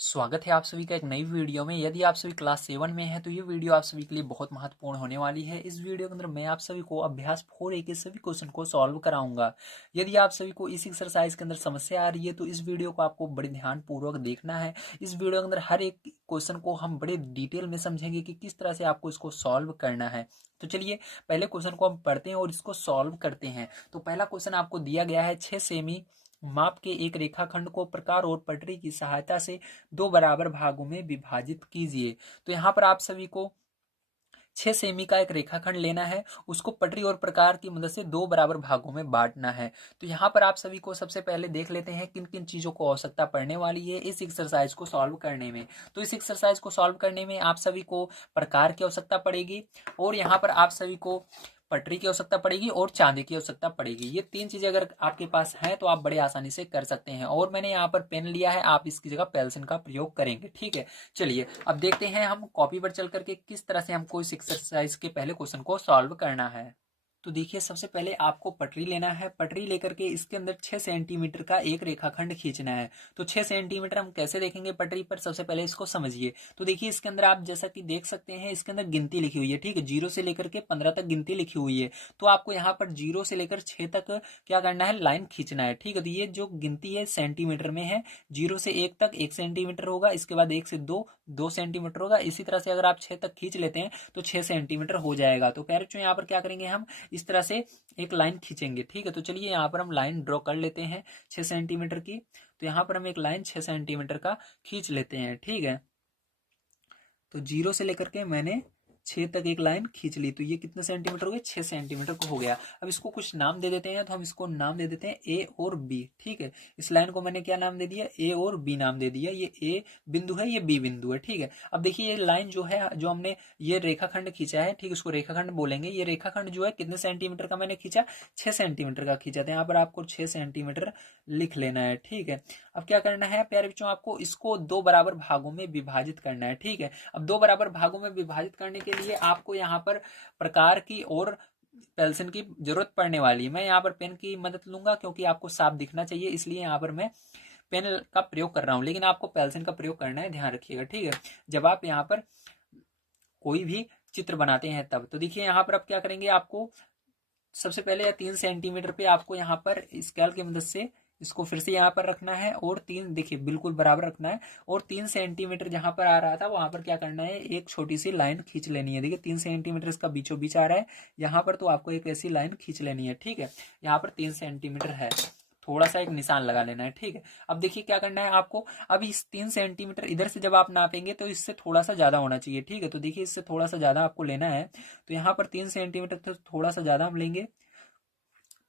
स्वागत है आप सभी का एक नई वीडियो में। यदि आप सभी क्लास 7 में हैं तो ये वीडियो आप सभी के लिए बहुत महत्वपूर्ण होने वाली है। इस वीडियो के अंदर मैं आप सभी को अभ्यास 4A के सभी क्वेश्चन को सॉल्व कराऊंगा। यदि आप सभी को इस एक्सरसाइज के अंदर समस्या आ रही है तो इस वीडियो को आपको बड़े ध्यान पूर्वक देखना है। इस वीडियो के अंदर हर एक क्वेश्चन को हम बड़े डिटेल में समझेंगे कि किस तरह से आपको इसको सॉल्व करना है। तो चलिए पहले क्वेश्चन को हम पढ़ते हैं और इसको सॉल्व करते हैं। तो पहला क्वेश्चन आपको दिया गया है 6 सेमी माप के एक रेखाखंड को प्रकार और पटरी की सहायता से दो बराबर भागों में विभाजित कीजिए। तो यहाँ पर आप सभी को 6 सेमी का एक रेखाखंड लेना है, उसको पटरी और प्रकार की मदद से दो बराबर भागों में बांटना है। तो यहाँ पर आप सभी को सबसे पहले देख लेते हैं किन किन चीजों को आवश्यकता पड़ने वाली है इस एक्सरसाइज को सॉल्व करने में। तो इस एक्सरसाइज को सॉल्व करने में आप सभी को प्रकार की आवश्यकता पड़ेगी और यहाँ पर आप सभी को पटरी की आवश्यकता पड़ेगी और चांदी की आवश्यकता पड़ेगी। ये तीन चीजें अगर आपके पास है तो आप बड़े आसानी से कर सकते हैं। और मैंने यहाँ पर पेन लिया है, आप इसकी जगह पेंसिल का प्रयोग करेंगे। ठीक है, चलिए अब देखते हैं हम कॉपी पर चल करके किस तरह से हमको इस एक्सरसाइज के पहले क्वेश्चन को सॉल्व करना है। तो देखिए सबसे पहले आपको पटरी लेना है। पटरी लेकर के इसके अंदर 6 सेंटीमीटर का एक रेखाखंड खींचना है। तो 6 सेंटीमीटर हम कैसे देखेंगे पटरी पर, सबसे पहले इसको समझिए। तो देखिए इसके अंदर आप जैसा कि देख सकते हैं इसके अंदर गिनती लिखी हुई है। ठीक है, 0 से लेकर के 15 तक गिनती लिखी हुई है। तो आपको यहाँ पर 0 से लेकर 6 तक क्या करना है, लाइन खींचना है। ठीक है, तो ये जो गिनती है सेंटीमीटर में है। 0 से 1 तक 1 सेंटीमीटर होगा, इसके बाद 1 से 2 सेंटीमीटर होगा। इसी तरह से अगर आप 6 तक खींच लेते हैं तो 6 सेंटीमीटर हो जाएगा। तो प्यारे बच्चों यहाँ पर क्या करेंगे, हम इस तरह से एक लाइन खींचेंगे। ठीक है, तो चलिए यहाँ पर हम लाइन ड्रॉ कर लेते हैं 6 सेंटीमीटर की। तो यहाँ पर हम एक लाइन 6 सेंटीमीटर का खींच लेते हैं। ठीक है, तो 0 से लेकर के मैंने 6 तक एक लाइन खींच ली। तो ये कितने सेंटीमीटर हो गए, 6 सेंटीमीटर को हो गया। अब इसको कुछ नाम दे देते हैं। तो हम इसको नाम दे देते हैं ए और बी। ठीक है, इस लाइन को मैंने क्या नाम दे दिया, ए और बी नाम दे दिया। ये ए बिंदु है, ये बी बिंदु है। ठीक है, अब देखिए ये लाइन जो है, जो हमने ये रेखाखंड खींचा है, ठीक, इसको रेखाखंड बोलेंगे। ये रेखाखंड जो है कितने सेंटीमीटर का मैंने खींचा, 6 सेंटीमीटर का खींचा। तो यहाँ पर आपको 6 सेंटीमीटर लिख लेना है। ठीक है, अब क्या करना है प्यारे बच्चों, आपको इसको दो बराबर भागों में विभाजित करना है। ठीक है, अब दो बराबर भागों में विभाजित करने के लिए आपको यहाँ पर प्रकार की और पेंसिल की जरूरत पड़ने वाली है। मैं यहाँ पर पेन की मदद लूंगा क्योंकि आपको साफ दिखना चाहिए, इसलिए यहाँ पर मैं पेन का प्रयोग कर रहा हूँ, लेकिन आपको पेंसिल का प्रयोग करना है, ध्यान रखिएगा। ठीक है, जब आप यहाँ पर कोई भी चित्र बनाते हैं तब। तो देखिए यहाँ पर आप क्या करेंगे, आपको सबसे पहले या 3 सेंटीमीटर पे आपको यहाँ पर स्केल की मदद से इसको फिर से यहाँ पर रखना है और 3, देखिए बिल्कुल बराबर रखना है। और 3 सेंटीमीटर जहां पर आ रहा था वहां पर क्या करना है, एक छोटी सी लाइन खींच लेनी है। देखिए 3 सेंटीमीटर इसका बीचों बीच आ रहा है यहाँ पर, तो आपको एक ऐसी लाइन खींच लेनी है। ठीक है, यहाँ पर 3 सेंटीमीटर है, थोड़ा सा एक निशान लगा लेना है। ठीक है, अब देखिए क्या करना है आपको, अब इस 3 सेंटीमीटर इधर से जब आप नापेंगे तो इससे थोड़ा सा ज्यादा होना चाहिए। ठीक है, तो देखिए इससे थोड़ा सा ज्यादा आपको लेना है। तो यहाँ पर 3 सेंटीमीटर तो थोड़ा सा ज्यादा हम लेंगे।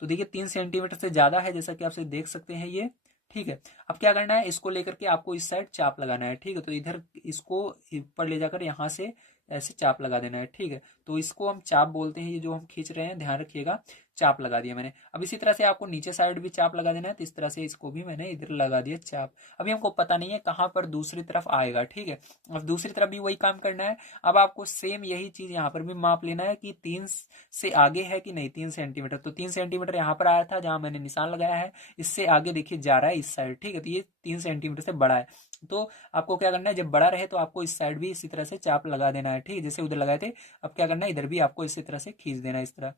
तो देखिए 3 सेंटीमीटर से ज्यादा है, जैसा कि आप देख सकते हैं ये। ठीक है, अब क्या करना है, इसको लेकर के आपको इस साइड चाप लगाना है। ठीक है, तो इधर इसको ऊपर ले जाकर यहाँ से ऐसे चाप लगा देना है। ठीक है, तो इसको हम चाप बोलते हैं, ये जो हम खींच रहे हैं, ध्यान रखिएगा। चाप लगा दिया मैंने। अब इसी तरह से आपको नीचे साइड भी चाप लगा देना है, तो इस तरह से इसको भी मैंने इधर लगा दिया चाप। अभी हमको पता नहीं है कहाँ पर दूसरी तरफ आएगा। ठीक है, अब दूसरी तरफ भी वही काम करना है। अब आपको सेम यही चीज यहाँ पर भी माप लेना है कि 3 से आगे है कि नहीं, 3 सेंटीमीटर। तो 3 सेंटीमीटर यहाँ पर आया था जहां मैंने निशान लगाया है, इससे आगे देखिए जा रहा है इस साइड। ठीक है, तो ये 3 सेंटीमीटर से बड़ा है। तो आपको क्या करना है, जब बड़ा रहे तो आपको इस साइड भी इसी तरह से चाप लगा देना है। ठीक है, जैसे उधर लगाए थे, अब क्या करना है, इधर भी आपको इसी तरह से खींच देना है, इस तरह।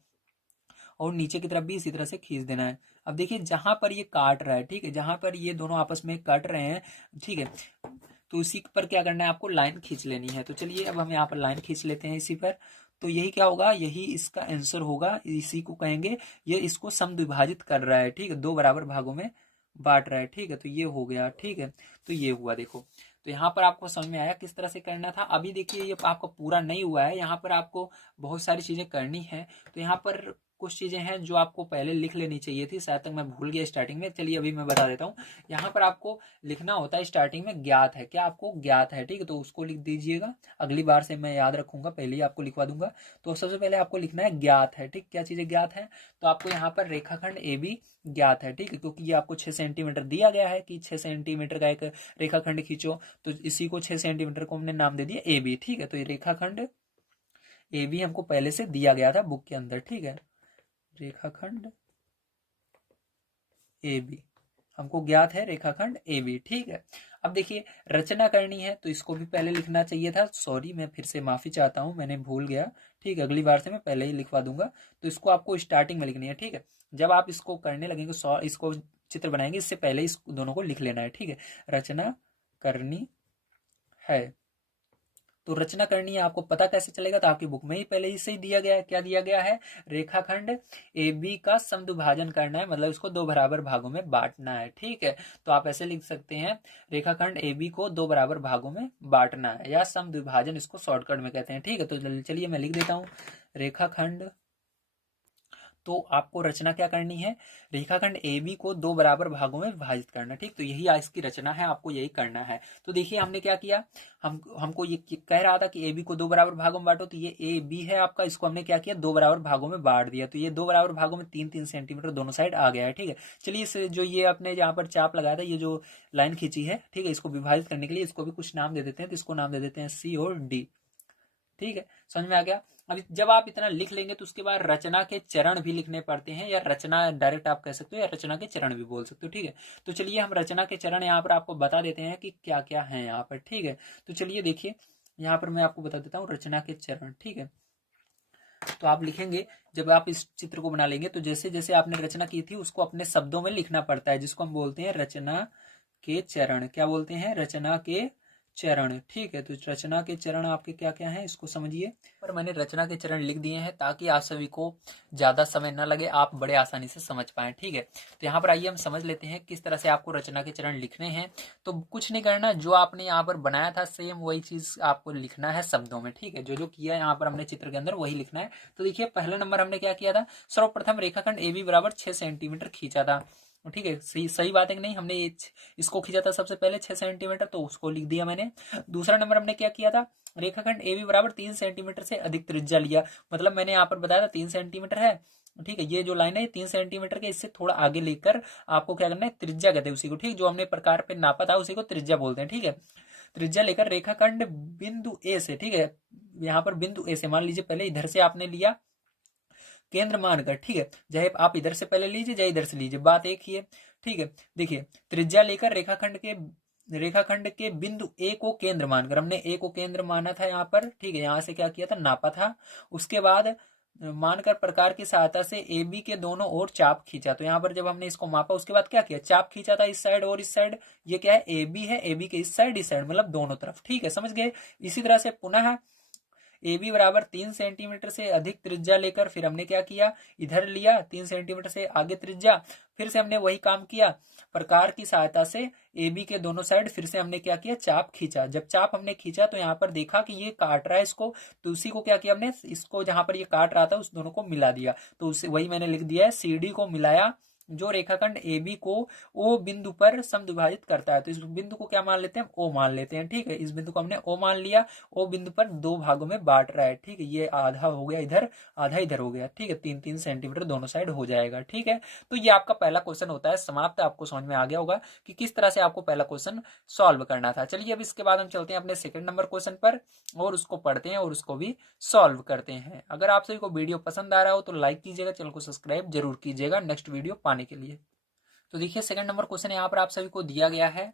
और नीचे की तरफ भी इसी तरह से खींच देना है। अब देखिए जहां पर ये काट रहा है, ठीक है, जहां पर ये दोनों आपस में काट रहे हैं, ठीक है, तो इसी पर क्या करना है, आपको लाइन खींच लेनी है। तो चलिए अब हम यहाँ पर लाइन खींच लेते हैं इसी पर। तो यही क्या होगा, यही इसका आंसर होगा, इसी को कहेंगे ये इसको समद्विभाजित कर रहा है। ठीक है, दो बराबर भागों में बांट रहा है। ठीक है, तो ये हो गया। ठीक है, तो ये हुआ, देखो। तो यहाँ पर आपको समझ में आया किस तरह से करना था। अभी देखिए ये आपका पूरा नहीं हुआ है, यहाँ पर आपको बहुत सारी चीजें करनी है। तो यहाँ पर कुछ चीजें हैं जो आपको पहले लिख लेनी चाहिए थी, शायद तक मैं भूल गया स्टार्टिंग में। चलिए अभी मैं बता देता हूँ। यहाँ पर आपको लिखना होता है स्टार्टिंग में ज्ञात है, क्या आपको ज्ञात है। ठीक है, तो उसको लिख दीजिएगा, अगली बार से मैं याद रखूंगा, पहले ही आपको लिखवा दूंगा। तो सबसे पहले आपको लिखना है ज्ञात है। ठीक, क्या चीजें ज्ञात है, तो आपको यहाँ पर रेखाखंड ए बी ज्ञात है। ठीक है, क्योंकि ये आपको 6 सेंटीमीटर दिया गया है कि 6 सेंटीमीटर का एक रेखाखंड खींचो, तो इसी को 6 सेंटीमीटर को हमने नाम दे दिया ए बी। ठीक है, तो ये रेखाखंड ए बी हमको पहले से दिया गया था बुक के अंदर। ठीक है, रेखाखंड ए बी हमको ज्ञात है, रेखाखंड ए बी। ठीक है, अब देखिए रचना करनी है तो इसको भी पहले लिखना चाहिए था, सॉरी मैं फिर से माफी चाहता हूँ, मैंने भूल गया। ठीक है, अगली बार से मैं पहले ही लिखवा दूंगा। तो इसको आपको स्टार्टिंग में लिखनी है। ठीक है, जब आप इसको करने लगेंगे, इसको चित्र बनाएंगे, इससे पहले इस दोनों को लिख लेना है। ठीक है, रचना करनी है, तो रचना करनी है, आपको पता कैसे चलेगा? तो आपकी बुक में ही पहले ही से ही दिया गया है। क्या दिया गया है? रेखाखंड ए बी का समद्विभाजन करना है, मतलब इसको दो बराबर भागों में बांटना है। ठीक है, तो आप ऐसे लिख सकते हैं, रेखाखंड ए बी को दो बराबर भागों में बांटना है, या समद्विभाजन इसको शॉर्टकट में कहते हैं। ठीक है, तो चलिए मैं लिख देता हूँ, रेखाखंड, तो आपको रचना क्या करनी है? रेखाखंड ए बी को दो बराबर भागों में विभाजित करना। ठीक, तो यही इसकी रचना है, आपको यही करना है। तो देखिए हमने क्या किया, हमको ये कह रहा था कि ए बी को दो बराबर भागों में बांटो, तो ये ए बी है आपका, इसको हमने क्या किया, दो बराबर भागों में बांट दिया। तो ये दो बराबर भागों में 3-3 सेंटीमीटर दोनों साइड आ गया है। ठीक है, चलिए इस जो ये अपने यहाँ पर चाप लगाया था, ये जो लाइन खींची है, ठीक है, इसको विभाजित करने के लिए इसको भी कुछ नाम दे देते हैं। तो इसको नाम दे देते हैं सी और डी। ठीक है, समझ में आ गया? अब जब आप इतना लिख लेंगे तो उसके बाद रचना के चरण भी लिखने पड़ते हैं, या रचना डायरेक्ट आप कह सकते हो, या रचना के चरण भी बोल सकते हो। ठीक है, तो चलिए हम रचना के चरण यहाँ पर आपको बता देते हैं कि क्या क्या है यहाँ पर। ठीक है, तो चलिए देखिए यहाँ पर मैं आपको बता देता हूँ रचना के चरण। ठीक है, तो आप लिखेंगे, जब आप इस चित्र को बना लेंगे तो जैसे जैसे आपने रचना की थी उसको अपने शब्दों में लिखना पड़ता है, जिसको हम बोलते हैं रचना के चरण। क्या बोलते हैं? रचना के चरण। ठीक है, तो रचना के चरण आपके क्या क्या हैं इसको समझिए। पर मैंने रचना के चरण लिख दिए हैं ताकि आप सभी को ज्यादा समय न लगे, आप बड़े आसानी से समझ पाएं। ठीक है, तो यहाँ पर आइए हम समझ लेते हैं किस तरह से आपको रचना के चरण लिखने हैं। तो कुछ नहीं करना, जो आपने यहाँ पर बनाया था सेम वही चीज आपको लिखना है शब्दों में। ठीक है, जो जो किया यहाँ पर हमने चित्र के अंदर वही लिखना है। तो देखिए पहला नंबर हमने क्या किया था, सर्वप्रथम रेखाखंड ए बी बराबर 6 सेंटीमीटर खींचा था। ठीक है, सही सही बात है कि नहीं? हमने इसको खींचा था सबसे पहले 6 सेंटीमीटर, तो उसको लिख दिया मैंने। दूसरा नंबर हमने क्या किया था, रेखाखंड ए बी बराबर 3 सेंटीमीटर से अधिक त्रिज्या लिया, मतलब मैंने यहाँ पर बताया था 3 सेंटीमीटर है। ठीक है, ये जो लाइन है 3 सेंटीमीटर के, इससे थोड़ा आगे लेकर आपको क्या करना है, त्रिज्या कहते हैं उसी को। ठीक, जो हमने प्रकार पे नापा था उसी को त्रिज्या बोलते हैं। ठीक है, त्रिज्या लेकर रेखाखंड बिंदु ए से, ठीक है, यहाँ पर बिंदु ए से मान लीजिए, पहले इधर से आपने लिया केंद्र मानकर। ठीक है, चाहे आप इधर से पहले लीजिए चाहे इधर से लीजिए, बात एक ही है। ठीक है, देखिए त्रिज्या लेकर रेखाखंड के बिंदु ए को केंद्र मानकर, हमने ए को केंद्र माना था यहाँ पर। ठीक है, यहाँ से क्या किया था, नापा था। उसके बाद मानकर प्रकार की सहायता से ए बी के दोनों ओर चाप खींचा। तो यहाँ पर जब हमने इसको मापा उसके बाद क्या किया, चाप खींचा था इस साइड और इस साइड। ये क्या है, ए बी है, ए बी के इस साइड मतलब दोनों तरफ। ठीक है, समझ गए? इसी तरह से पुनः ए बी बराबर 3 सेंटीमीटर से अधिक त्रिज्या लेकर फिर हमने क्या किया, इधर लिया 3 सेंटीमीटर से आगे त्रिज्या, फिर से हमने वही काम किया, प्रकार की सहायता से ए बी के दोनों साइड फिर से हमने क्या किया, चाप खींचा। जब चाप हमने खींचा तो यहाँ पर देखा कि ये काट रहा है इसको, तो उसी को क्या किया हमने, इसको जहां पर ये काट रहा था उस दोनों को मिला दिया। तो उसे वही मैंने लिख दिया है, सी डी को मिलाया, जो रेखाखंड ए बी को ओ बिंदु पर समद्विभाजित करता है। तो इस बिंदु को क्या मान लेते हैं, ओ मान लेते हैं। ठीक है, इस बिंदु को हमने ओ मान लिया, ओ बिंदु पर दो भागों में बांट रहा है। ठीक है, ये आधा हो गया इधर, आधा इधर हो गया। ठीक है, 3-3 सेंटीमीटर दोनों साइड हो जाएगा। ठीक है, तो ये आपका पहला क्वेश्चन होता है समाप्त। आपको समझ में आ गया होगा कि किस तरह से आपको पहला क्वेश्चन सॉल्व करना था। चलिए अब इसके बाद हम चलते हैं अपने सेकंड नंबर क्वेश्चन पर और उसको पढ़ते हैं और उसको भी सॉल्व करते हैं। अगर आप सभी को वीडियो पसंद आ रहा हो तो लाइक कीजिएगा, चैनल को सब्सक्राइब जरूर कीजिएगा नेक्स्ट वीडियो पाने के लिए। तो देखिए सेकंड नंबर क्वेश्चन यहाँ पर आप सभी को दिया गया है,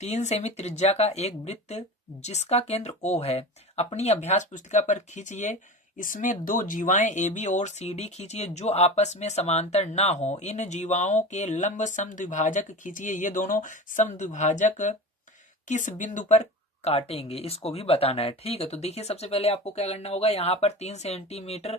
3 सेमी त्रिज्या का एक वृत्त जिसका केंद्र O है, अपनी अभ्यास पुस्तिका पर खींचिए। इसमें दो जीवाएं ए बी और सी डी खींचिए जो आपस में समांतर ना हो। इन जीवाओं के लंब समद्विभाजक खींचिए। ये दोनों समद्विभाजक किस बिंदु पर काटेंगे, इसको भी बताना है। ठीक है, तो देखिए सबसे पहले आपको क्या करना होगा, यहाँ पर 3 सेंटीमीटर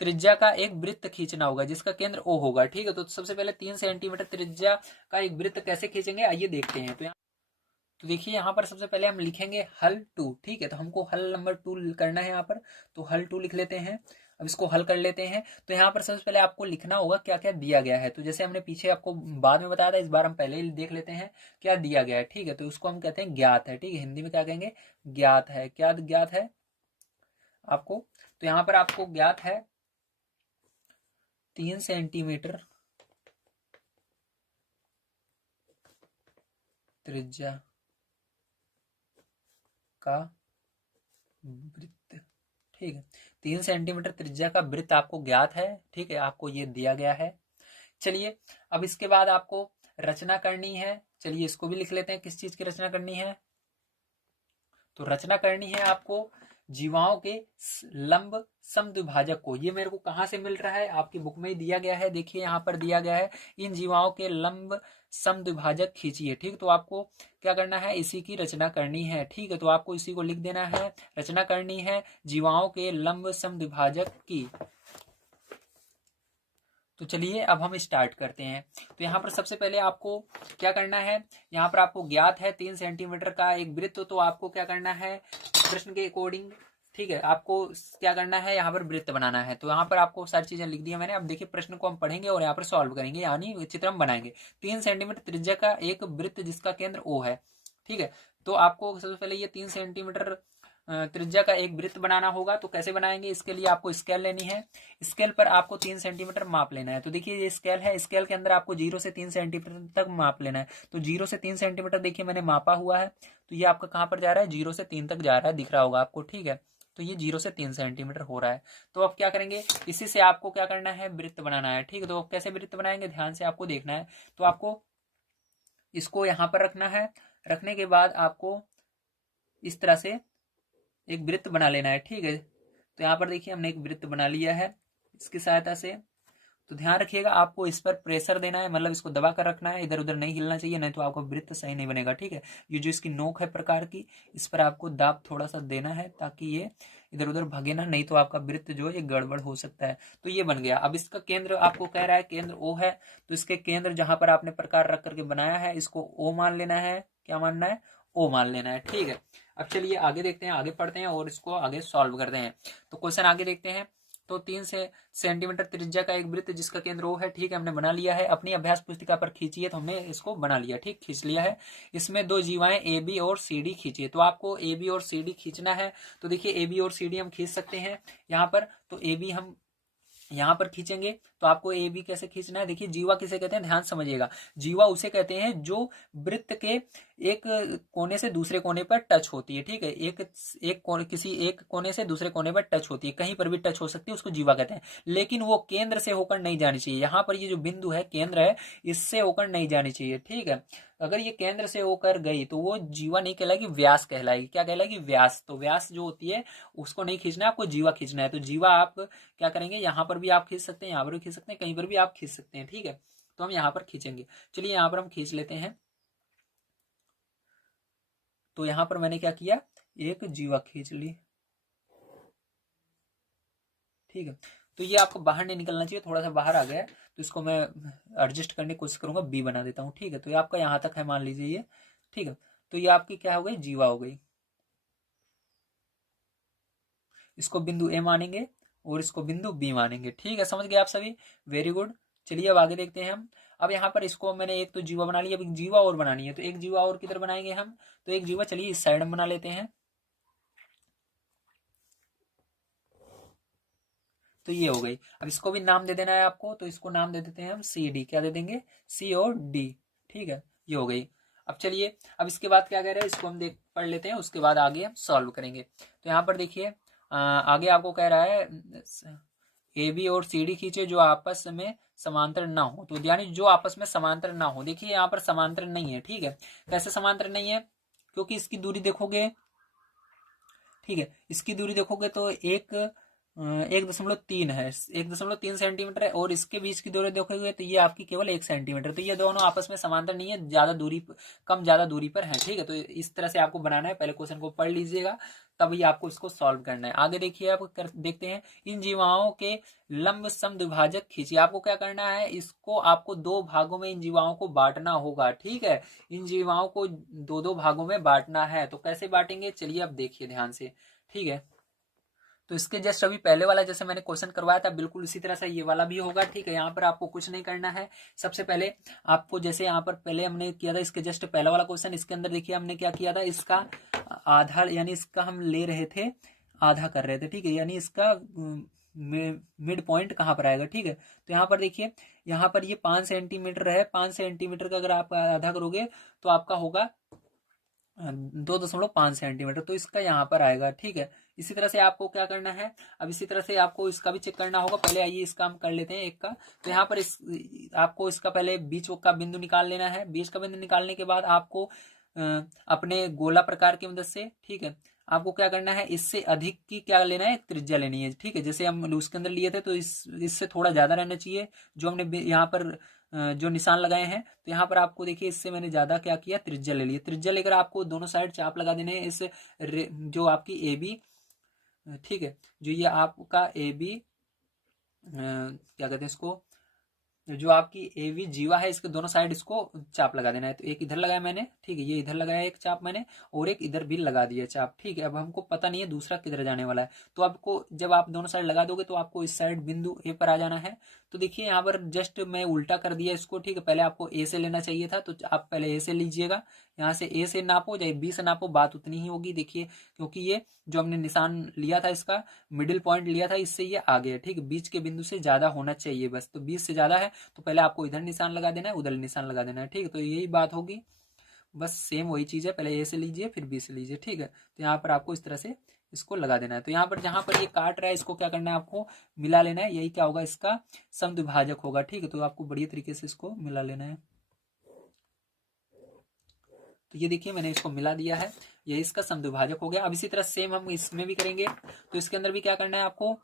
त्रिज्या का एक वृत्त खींचना होगा जिसका केंद्र O होगा। ठीक है, तो सबसे पहले 3 सेंटीमीटर त्रिज्या का एक वृत्त कैसे खींचेंगे आइए देखते हैं। तो देखिए यहाँ पर सबसे पहले हम लिखेंगे हल 2। ठीक है, तो हमको हल नंबर 2 करना है यहाँ पर, तो हल 2 लिख लेते हैं। अब इसको हल कर लेते हैं। तो यहाँ पर सबसे पहले आपको लिखना होगा क्या क्या दिया गया है। तो जैसे हमने पीछे आपको बाद में बताया था, इस बार हम पहले ही देख लेते हैं क्या दिया गया है। ठीक है, तो उसको हम कहते हैं ज्ञात है। ठीक है, हिंदी में क्या कहेंगे, ज्ञात है। क्या ज्ञात है आपको, तो यहाँ पर आपको ज्ञात है 3 सेंटीमीटर त्रिज्या का वृत्त। ठीक है, 3 सेंटीमीटर त्रिज्या का वृत्त आपको ज्ञात है। ठीक है, आपको ये दिया गया है। चलिए अब इसके बाद आपको रचना करनी है। चलिए इसको भी लिख लेते हैं, किस चीज की रचना करनी है। तो रचना करनी है आपको जीवाओं के लंब समद्विभाजक को। ये मेरे को कहाँ से मिल रहा है, आपकी बुक में ही दिया गया है, देखिए यहाँ पर दिया गया है, इन जीवाओं के लंब समद्विभाजक खींचिए। ठीक, तो आपको क्या करना है, इसी की रचना करनी है। ठीक है, तो आपको इसी को लिख देना है, रचना करनी है जीवाओं के लंब समद्विभाजक की। तो चलिए अब हम स्टार्ट करते हैं। तो यहाँ पर सबसे पहले आपको क्या करना है, यहाँ पर आपको ज्ञात है 3 सेंटीमीटर का एक वृत्त, तो आपको क्या करना है प्रश्न के अकॉर्डिंग, ठीक है, आपको क्या करना है, यहाँ पर वृत्त बनाना है। तो यहाँ पर आपको सारी चीजें लिख दी है मैंने। अब देखिए प्रश्न को हम पढ़ेंगे और यहाँ पर सॉल्व करेंगे, यानी चित्र हम बनाएंगे। 3 सेंटीमीटर त्रिज्या का एक वृत्त जिसका केंद्र O है। ठीक है, तो आपको सबसे पहले ये 3 सेंटीमीटर त्रिज्या का एक वृत्त बनाना होगा। तो कैसे बनाएंगे, इसके लिए आपको स्केल लेनी है। स्केल पर आपको 3 सेंटीमीटर माप लेना है। तो देखिए ये स्केल है, स्केल के अंदर आपको 0 से 3 सेंटीमीटर तक माप लेना है। तो 0 से 3 सेंटीमीटर देखिए मैंने मापा हुआ है। तो ये आपका कहाँ पर जा रहा है, 0 से 3 तक जा रहा है, दिख रहा होगा आपको। ठीक है, तो ये 0 से 3 सेंटीमीटर हो रहा है। तो अब क्या करेंगे, इसी से आपको क्या करना है, वृत्त बनाना है। ठीक है, तो कैसे वृत्त बनाएंगे, ध्यान से आपको देखना है। तो आपको इसको यहाँ पर रखना है, रखने के बाद आपको इस तरह से एक वृत्त बना लेना है। ठीक है, तो यहाँ पर देखिए हमने एक वृत्त बना लिया है इसकी सहायता से। तो ध्यान रखिएगा आपको इस पर प्रेशर देना है, मतलब इसको दबा कर रखना है, इधर उधर नहीं हिलना चाहिए, नहीं तो आपका वृत्त सही नहीं बनेगा। ठीक है, ये जो इसकी नोक है प्रकार की, इस पर आपको दाब थोड़ा सा देना है ताकि ये इधर उधर भगे ना, नहीं तो आपका वृत्त जो है गड़बड़ हो सकता है। तो ये बन गया। अब इसका केंद्र आपको कह रहा है केंद्र O है, तो इसके केंद्र जहां पर आपने प्रकार रख करके बनाया है इसको O मान लेना है। क्या मानना है, O मान लेना है। ठीक है, अब चलिए आगे देखते हैं, आगे पढ़ते हैं और इसको आगे सॉल्व करते हैं। तो क्वेश्चन आगे देखते हैं। तो 3 सेंटीमीटर त्रिज्या का एक वृत्त जिसका केंद्र O है। ठीक है, हमने बना लिया है, अपनी अभ्यास पुस्तिका पर खींचिए। तो हमने इसको बना लिया, ठीक, खींच लिया है। इसमें 2 जीवाएं AB और CD खींचिए। तो आपको AB और CD खींचना है। तो देखिए AB और CD हम खींच सकते हैं यहाँ पर। तो AB हम यहाँ पर खींचेंगे, तो आपको ए बी कैसे खींचना है। देखिए जीवा किसे कहते हैं, ध्यान समझिएगा। जीवा उसे कहते हैं जो वृत्त के एक कोने से दूसरे कोने पर टच होती है। ठीक है, एक कोने, किसी एक कोने से दूसरे कोने पर टच होती है, कहीं पर भी टच हो सकती है, उसको जीवा कहते हैं। लेकिन वो केंद्र से होकर नहीं जानी चाहिए। यहाँ पर ये जो बिंदु है केंद्र है, इससे होकर नहीं जानी चाहिए। ठीक है, अगर ये केंद्र से होकर गई तो वो जीवा नहीं कहलाएगी, व्यास कहलाएगी। क्या कहलाएगी, व्यास। तो व्यास जो होती है उसको नहीं खींचना है, आपको जीवा खींचना है। तो जीवा आप क्या करेंगे, यहाँ पर भी आप खींच सकते हैं, यहाँ पर भी खींच सकते हैं, कहीं पर भी आप खींच सकते हैं। ठीक है, तो हम यहाँ पर खींचेंगे। चलिए यहाँ पर हम खींच लेते हैं। तो यहाँ पर मैंने क्या किया, एक जीवा खींच ली। ठीक है, तो ये आपको बाहर नहीं निकलना चाहिए, थोड़ा सा बाहर आ गया है, तो इसको मैं एडजस्ट करने की कोशिश करूंगा, बी बना देता हूँ। ठीक है, तो ये आपका यहाँ तक है, मान लीजिए ये। ठीक है, तो ये आपकी क्या हो गई, जीवा हो गई। इसको बिंदु ए मानेंगे और इसको बिंदु बी मानेंगे। ठीक है, समझ गए आप सभी, वेरी गुड। चलिए अब आगे देखते हैं हम। अब यहाँ पर इसको मैंने एक तो जीवा बना लिया, अब एक जीवा और बनानी है। तो एक जीवा और किधर बनाएंगे हम, तो एक जीवा चलिए इस साइड में बना लेते हैं। तो ये हो गई। अब इसको भी नाम दे देना है आपको, तो इसको नाम दे देते हैं हम सी डी। क्या दे देंगे, सी और डी। ठीक है, ये हो गई। अब चलिए, अब इसके बाद क्या कह रहे हैं, इसको हम देख पढ़ लेते हैं, उसके बाद आगे हम सॉल्व करेंगे। तो यहाँ पर देखिए आगे आपको कह रहा है ए बी और सी डी खींचे जो आपस में समांतर ना हो। तो यानी जो आपस में समांतर ना हो, देखिए यहाँ पर समांतर नहीं है। ठीक है, कैसे समांतर नहीं है, क्योंकि इसकी दूरी देखोगे, ठीक है, इसकी दूरी देखोगे तो 1.3 है, 1.3 सेंटीमीटर है, और इसके बीच की दूरी देखोगे तो ये आपकी केवल 1 सेंटीमीटर। तो ये दोनों आपस में समांतर नहीं है, ज्यादा दूरी, कम ज्यादा दूरी पर है। ठीक है, तो इस तरह से आपको बनाना है, पहले क्वेश्चन को पढ़ लीजिएगा, तभी आपको इसको सॉल्व करना है। आगे देखिए, आप देखते हैं, इन जीवाओं के लंब समद्विभाजक खींचिए। आपको क्या करना है, इसको आपको 2 भागों में इन जीवाओं को बांटना होगा। ठीक है, इन जीवाओं को 2-2 भागों में बांटना है। तो कैसे बांटेंगे, चलिए अब देखिए ध्यान से। ठीक है, तो इसके जस्ट अभी पहले वाला जैसे मैंने क्वेश्चन करवाया था, बिल्कुल इसी तरह से ये वाला भी होगा। ठीक है, यहाँ पर आपको कुछ नहीं करना है। सबसे पहले आपको, जैसे यहाँ पर पहले हमने किया था, इसके जस्ट पहला वाला क्वेश्चन, इसके अंदर देखिए हमने क्या किया था, इसका आधा, यानी इसका हम ले रहे थे, आधा कर रहे थे। ठीक है, यानी इसका मिड पॉइंट कहाँ पर आएगा। ठीक है, तो यहाँ पर देखिए, यहाँ पर ये 5 सेंटीमीटर है, 5 सेंटीमीटर का अगर आप आधा करोगे तो आपका होगा 2.5 सेंटीमीटर। तो इसका यहाँ पर आएगा। ठीक है, इसी तरह से आपको क्या करना है, अब इसी तरह से आपको इसका भी चेक करना होगा। पहले आइए इसका हम कर लेते हैं एक का। तो यहाँ पर आपको इसका पहले बीच का बिंदु निकाल लेना है। बीच का बिंदु निकालने के बाद आपको अपने गोला प्रकार की मदद से, ठीक है, आपको क्या करना है, इससे अधिक की क्या लेना है, त्रिज्या लेनी है, ठीक है। जैसे हम उसके अंदर लिए थे तो इससे थोड़ा ज्यादा रहना चाहिए जो हमने यहाँ पर जो निशान लगाए हैं। तो यहाँ पर आपको देखिए इससे मैंने ज्यादा क्या किया, त्रिज्या ले लिया। त्रिज्या लेकर आपको दोनों साइड चाप लगा देने हैं। इस जो आपकी ए बी, ठीक है, जो ये आपका ए बी क्या कहते हैं इसको, जो आपकी एवी जीवा है, इसके दोनों साइड इसको चाप लगा देना है। तो एक इधर लगाया मैंने, ठीक है, ये इधर लगाया एक चाप मैंने, और एक इधर भी लगा दिया चाप, ठीक है। अब हमको पता नहीं है दूसरा किधर जाने वाला है, तो आपको जब आप दोनों साइड लगा दोगे तो आपको इस साइड बिंदु ए पर आ जाना है। तो देखिए यहाँ पर जस्ट मैं उल्टा कर दिया इसको, ठीक है। पहले आपको ए से लेना चाहिए था, तो आप पहले ए से लीजिएगा। यहाँ से ए से नापो चाहे बी से नापो, बात उतनी ही होगी। देखिए क्योंकि ये जो हमने निशान लिया था, इसका मिडिल पॉइंट लिया था, इससे ये आगे है, ठीक है। बीच के बिंदु से ज्यादा होना चाहिए बस, तो 20 से ज्यादा है तो पहले आपको इधर निशान लगा देना है, उधर निशान लगा देना है, ठीक है। तो यही बात होगी, बस सेम वही चीज है। पहले ए से लीजिए फिर बी से लीजिए, ठीक है। तो यहाँ पर आपको इस तरह से इसको लगा देना है। तो यहाँ पर जहां पर ये काट रहा है इसको क्या करना है, आपको मिला लेना है। यही क्या होगा, इसका समद्विभाजक होगा, ठीक है। तो आपको बढ़िया तरीके से इसको मिला लेना है। तो ये देखिए मैंने इसको मिला दिया है, ये इसका समद्विभाजक हो गया। अब इसी तरह सेम हम इसमें भी करेंगे। तो इसके अंदर भी क्या करना है, आपको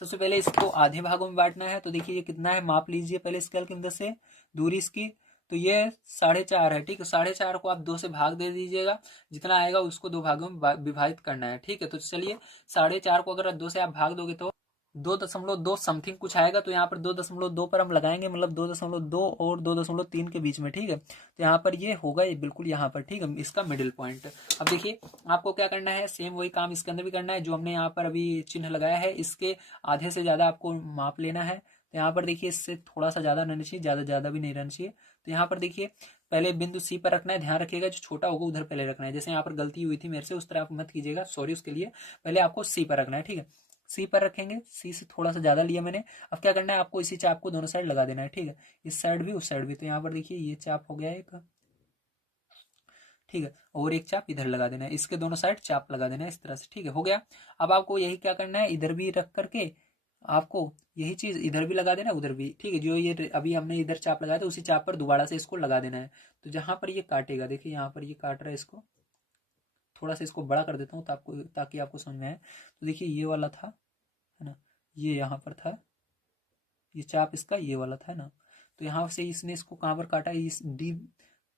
सबसे पहले इसको आधे भागों में बांटना है। तो देखिए ये कितना है, माप लीजिए पहले स्केल की मदद से दूरी इसकी। तो ये 4.5 है, ठीक है। 4.5 को आप 2 से भाग दे दीजिएगा, जितना आएगा उसको 2 भागों में विभाजित करना है, ठीक है। तो चलिए 4.5 को अगर 2 से आप भाग दोगे तो 2.2 समथिंग कुछ आएगा। तो यहाँ पर 2.2 पर हम लगाएंगे, मतलब 2.2 और 2.3 के बीच में, ठीक है। तो यहाँ पर ये होगा, ये बिल्कुल यहाँ पर, ठीक है, इसका मिडिल पॉइंट। अब देखिए आपको क्या करना है, सेम वही काम इसके अंदर भी करना है। जो हमने यहाँ पर अभी चिन्ह लगाया है, इसके आधे से ज्यादा आपको माप लेना है। तो यहाँ पर देखिए इससे थोड़ा सा ज्यादा रहना चाहिए, ज्यादा ज्यादा भी नहीं रहना चाहिए। तो यहाँ पर देखिए पहले बिंदु सी पर रखना है, ध्यान रखिएगा जो छोटा होगा उधर पहले रखना है। जैसे यहाँ पर गलती हुई थी मेरे से, उस तरह आप मत कीजिएगा, सॉरी उसके लिए। पहले आपको सी पर रखना है, ठीक है। सी पर रखेंगे, सी से थोड़ा सा ज्यादा लिया मैंने। अब क्या करना है, आपको इसी चाप को दोनों साइड लगा देना है, ठीक है। इस साइड भी उस साइड भी। तो यहाँ पर देखिए ये चाप हो गया एक, ठीक है, और एक चाप इधर लगा देना है, इसके दोनों साइड चाप लगा देना है इस तरह से, ठीक है, हो गया। अब आपको यही क्या करना है, इधर भी रख करके आपको यही चीज इधर भी लगा देना, उधर भी, ठीक है। जो ये अभी हमने इधर चाप लगाया था उसी चाप पर दोबारा से इसको लगा देना है। तो जहां पर ये काटेगा, देखिए यहाँ पर ये काट रहा है, इसको थोड़ा सा इसको बड़ा कर देता हूँ ताकि आपको समझ में आए। तो देखिए ये वाला था, है ना, ये यहाँ पर था, ये चाप इसका ये वाला था ना। तो यहाँ से इसने इसको कहाँ पर काटा, इस डी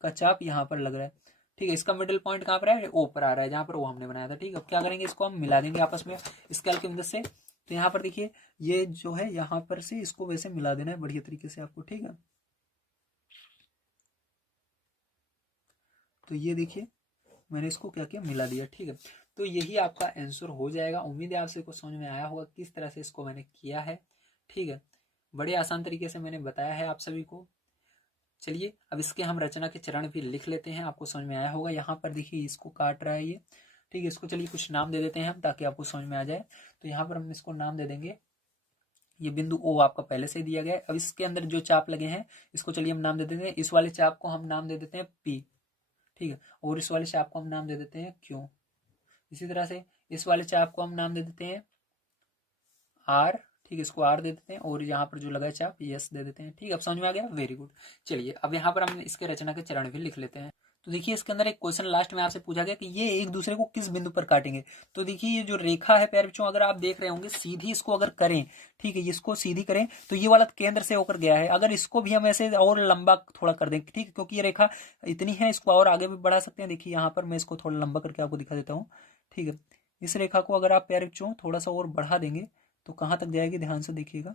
का चाप यहाँ पर लग रहा है, ठीक है। इसका मिडिल पॉइंट कहाँ पर है, ओ पर आ रहा है, जहाँ पर ओ हमने बनाया था, ठीक है। अब क्या करेंगे, इसको हम मिला देंगे आपस में स्केल की मदद से। तो यहाँ पर देखिए ये जो है यहाँ पर से इसको वैसे मिला देना है बढ़िया तरीके से आपको, ठीक है। तो ये देखिए मैंने इसको क्या किया, मिला दिया, ठीक है। तो यही आपका आंसर हो जाएगा। उम्मीद है आप सबको समझ में आया होगा किस तरह से इसको मैंने किया है, ठीक है। बड़े आसान तरीके से मैंने बताया है आप सभी को। चलिए अब इसके हम रचना के चरण भी लिख लेते हैं, आपको समझ में आया होगा। यहाँ पर देखिए इसको काट रहा है ये, ठीक है। इसको चलिए कुछ नाम दे देते हैं हम ताकि आपको समझ में आ जाए। तो यहाँ पर हम इसको नाम दे देंगे, ये बिंदु ओ आपका पहले से दिया गया है। अब इसके अंदर जो चाप लगे हैं इसको चलिए हम नाम दे देते हैं, इस वाले चाप को हम नाम दे देते हैं पी, ठीक है। और इस वाले चाप को हम नाम दे देते हैं क्यू। इसी तरह से इस वाले चाप को हम नाम दे देते हैं आर, ठीक है, इसको आर दे देते हैं। और यहाँ पर जो लगा है चाप यस दे देते हैं, ठीक है। अब समझ में आ गया, वेरी गुड। चलिए अब यहाँ पर हम इसके रचना के चरण भी लिख लेते हैं। तो देखिए इसके अंदर एक क्वेश्चन लास्ट में आपसे पूछा गया कि ये एक दूसरे को किस बिंदु पर काटेंगे। तो देखिए ये जो रेखा है प्यारे बच्चों, अगर आप देख रहे होंगे सीधी इसको अगर करें, ठीक है, इसको सीधी करें तो ये वाला केंद्र से होकर गया है। अगर इसको भी हम ऐसे और लंबा थोड़ा कर दें, ठीक है, क्योंकि ये रेखा इतनी है, इसको और आगे भी बढ़ा सकते हैं। देखिए यहाँ पर मैं इसको थोड़ा लंबा करके आपको दिखा देता हूँ, ठीक है। इस रेखा को अगर आप प्यारे बच्चों थोड़ा सा और बढ़ा देंगे तो कहाँ तक जाएगी, ध्यान से देखिएगा।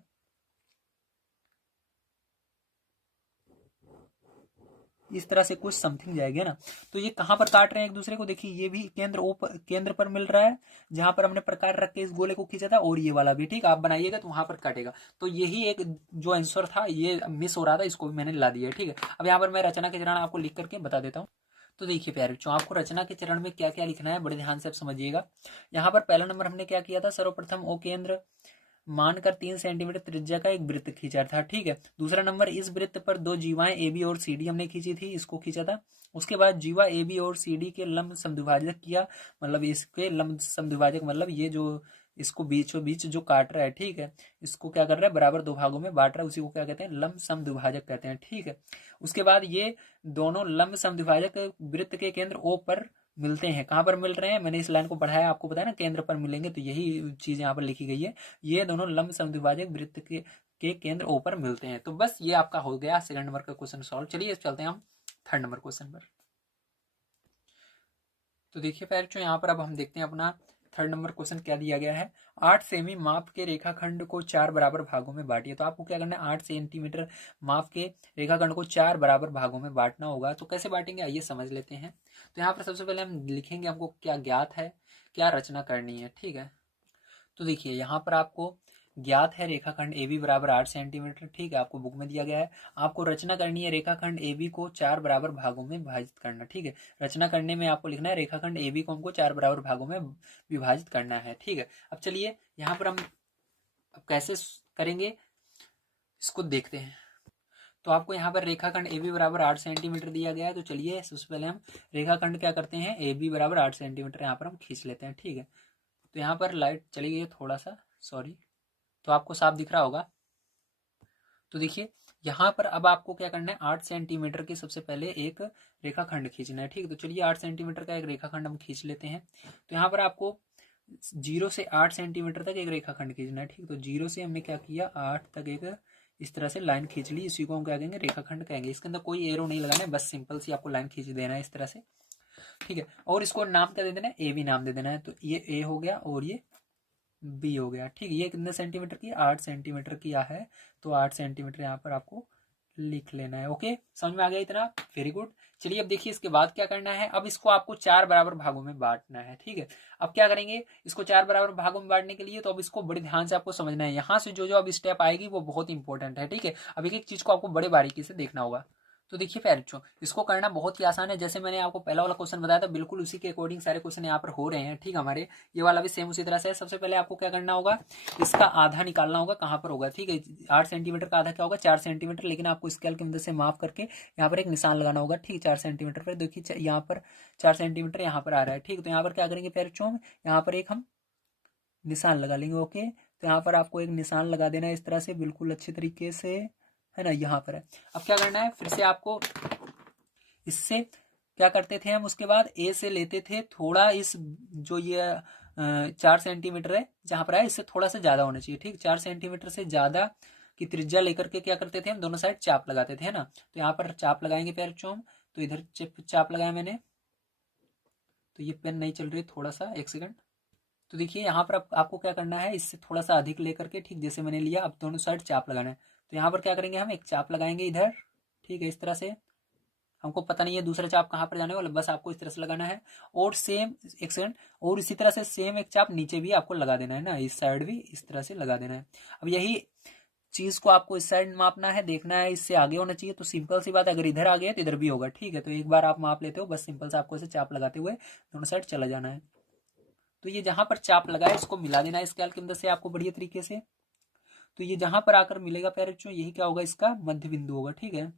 इस तरह से कुछ समथिंग जाएगी ना। तो ये कहां पर काट रहे हैं एक दूसरे को, देखिए ये भी केंद्र पर मिल रहा है जहां पर हमने प्रकार रख के इस गोले को खींचा था, और ये वाला भी, ठीक, आप बनाइएगा तो वहां पर काटेगा। तो यही एक जो आंसर था ये मिस हो रहा था, इसको भी मैंने ला दिया है, ठीक है। अब यहाँ पर मैं रचना के चरण आपको लिख करके बता देता हूँ। तो देखिए प्यारे बच्चों, आपको रचना के चरण में क्या क्या लिखना है बड़े ध्यान से आप समझिएगा। यहाँ पर पहला नंबर हमने क्या किया था, सर्वप्रथम ओ केंद्र मानकर 3 सेंटीमीटर त्रिज्या का एक वृत्त खींचा था। ठीक है, दूसरा नंबर, इस वृत्त पर दो जीवाएं ए बी और सी डी हमने खींची थी, इसको खींचा था। उसके बाद जीवा ए बी और सी डी के लंब समद्विभाजक किया, मतलब इसके लंब समद्विभाजक मतलब ये जो इसको बीचों बीच जो काट रहा है, ठीक है, इसको क्या कर रहा है, बराबर दो भागों में बांट रहा है, उसी को क्या कहते हैं, लंब समद्विभाजक कहते हैं। ठीक है, उसके बाद ये दोनों लंब समद्विभाजक वृत्त के केंद्र ओ पर मिलते हैं। कहाँ पर मिल रहे हैं, मैंने इस लाइन को पढ़ाया, आपको पता है ना, केंद्र पर मिलेंगे, तो यही चीज यहाँ पर लिखी गई है। ये दोनों लंब समद्विभाजक वृत्त के केंद्र ओ पर मिलते हैं। तो बस ये आपका हो गया सेकंड नंबर का क्वेश्चन सॉल्व। चलिए चलते हैं हम थर्ड नंबर क्वेश्चन पर। तो देखिए पैर यहाँ पर अब हम देखते हैं अपना थर्ड नंबर क्वेश्चन क्या दिया गया है। 8 सेमी माप के रेखाखंड को 4 बराबर भागों में बांटिए। तो आपको क्या करना है, 8 सेंटीमीटर माप के रेखाखंड को 4 बराबर भागों में बांटना होगा। तो कैसे बांटेंगे, आइए समझ लेते हैं। तो यहाँ पर सबसे पहले हम लिखेंगे हमको क्या ज्ञात है, क्या रचना करनी है। ठीक है, तो देखिए यहाँ पर आपको ज्ञात है रेखाखंड ए बी बराबर 8 सेंटीमीटर। ठीक है, आपको बुक में दिया गया है। आपको रचना करनी है रेखाखंड ए बी को 4 बराबर भागों में विभाजित करना। ठीक है, रचना करने में आपको लिखना है रेखाखंड ए बी को हमको 4 बराबर भागों में विभाजित करना है। ठीक है, अब चलिए यहाँ पर हम अब कैसे करेंगे इसको देखते हैं। तो आपको यहाँ पर रेखाखंड ए बी बराबर 8 सेंटीमीटर दिया गया है। तो चलिए सबसे पहले हम रेखाखंड क्या करते हैं, ए बी बराबर 8 सेंटीमीटर यहाँ पर हम खींच लेते हैं। ठीक है, तो यहाँ पर लाइट चली गई है थोड़ा सा, सॉरी, तो आपको साफ दिख रहा होगा। तो देखिए यहाँ पर अब आपको क्या करना है, 8 सेंटीमीटर की सबसे पहले एक रेखाखंड खींचना है। ठीक है, तो चलिए 8 सेंटीमीटर का एक रेखाखंड हम खींच लेते हैं। तो यहाँ पर आपको 0 से 8 सेंटीमीटर तक एक रेखाखंड खींचना है। ठीक, तो 0 से हमने क्या किया, 8 तक एक इस तरह से लाइन खींच ली। इसी को हम क्या कहेंगे, रेखाखंड कहेंगे। इसके अंदर कोई एरो नहीं लगाना है, बस सिंपल सी आपको लाइन खींच देना है इस तरह से। ठीक है, और इसको नाम क्या दे देना है, ए बी नाम दे देना है। तो ये ए हो गया और ये बी हो गया। ठीक है, ये कितने सेंटीमीटर की, 8 सेंटीमीटर किया है। तो 8 सेंटीमीटर यहाँ पर आपको लिख लेना है। ओके, समझ में आ गया इतना, वेरी गुड। चलिए अब देखिए इसके बाद क्या करना है, अब इसको आपको 4 बराबर भागों में बांटना है। ठीक है, अब क्या करेंगे, इसको 4 बराबर भागों में बांटने के लिए तो अब इसको बड़े ध्यान से आपको समझना है। यहाँ से जो जो अब स्टेप आएगी वो बहुत इंपॉर्टेंट है। ठीक है, अब एक एक चीज को आपको बड़े बारीकी से देखना होगा। तो देखिए प्यारे, इसको करना बहुत ही आसान है। जैसे मैंने आपको पहला वाला क्वेश्चन बताया था, बिल्कुल उसी के अकॉर्डिंग सारे क्वेश्चन यहाँ पर हो रहे हैं। ठीक है, हमारे ये वाला भी सेम उसी तरह से है। सबसे पहले आपको क्या करना होगा, इसका आधा निकालना होगा, कहाँ पर होगा। ठीक है, 8 सेंटीमीटर का आधा क्या होगा, 4 सेंटीमीटर, लेकिन आपको स्केल की मदद से माफ करके यहाँ पर एक निशान लगाना होगा। ठीक, 4 सेंटीमीटर पर देखिए यहाँ पर 4 सेंटीमीटर यहाँ पर आ रहा है। ठीक, तो यहाँ पर क्या करेंगे प्यारे, यहाँ पर एक हम निशान लगा लेंगे। ओके, तो यहाँ पर आपको एक निशान लगा देना है इस तरह से, बिल्कुल अच्छे तरीके से, है ना, यहाँ पर है। अब क्या करना है, फिर से आपको इससे क्या करते थे हम, उसके बाद ए से लेते थे थोड़ा, इस जो ये 4 सेंटीमीटर है जहां पर है, इससे थोड़ा सा ज्यादा होना चाहिए। ठीक, 4 सेंटीमीटर से ज्यादा की त्रिज्या लेकर के क्या करते थे हम, दोनों साइड चाप लगाते थे, है ना। तो यहाँ पर चाप लगाएंगे प्यारे चोम, तो इधर चाप लगाया मैंने, तो ये पेन नहीं चल रही, थोड़ा सा एक सेकंड। तो देखिए यहाँ पर आपको क्या करना है, इससे थोड़ा सा अधिक लेकर के, ठीक जैसे मैंने लिया, अब दोनों साइड चाप लगाना है। तो यहाँ पर क्या करेंगे, हम एक चाप लगाएंगे इधर। ठीक है, इस तरह से, हमको पता नहीं है दूसरा चाप कहाँ पर जाने वाला, बस आपको इस तरह से लगाना है। और सेम एक सेकंड, और इसी तरह से सेम एक चाप नीचे भी आपको लगा देना है ना, इस साइड भी इस तरह से लगा देना है। अब यही चीज को आपको इस साइड मापना है, देखना है इससे आगे होना चाहिए। तो सिंपल सी बात है, अगर इधर आ गया तो इधर भी होगा। ठीक है, तो एक बार आप माप लेते हो, बस सिंपल से आपको इसे चाप लगाते हुए दोनों साइड चला जाना है। तो ये जहां पर चाप लगा है इसको मिला देना है स्केल की मदद से आपको बढ़िया तरीके से। तो ये जहां पर आकर मिलेगा प्यारे, यही क्या होगा, इसका मध्य बिंदु होगा। ठीक है,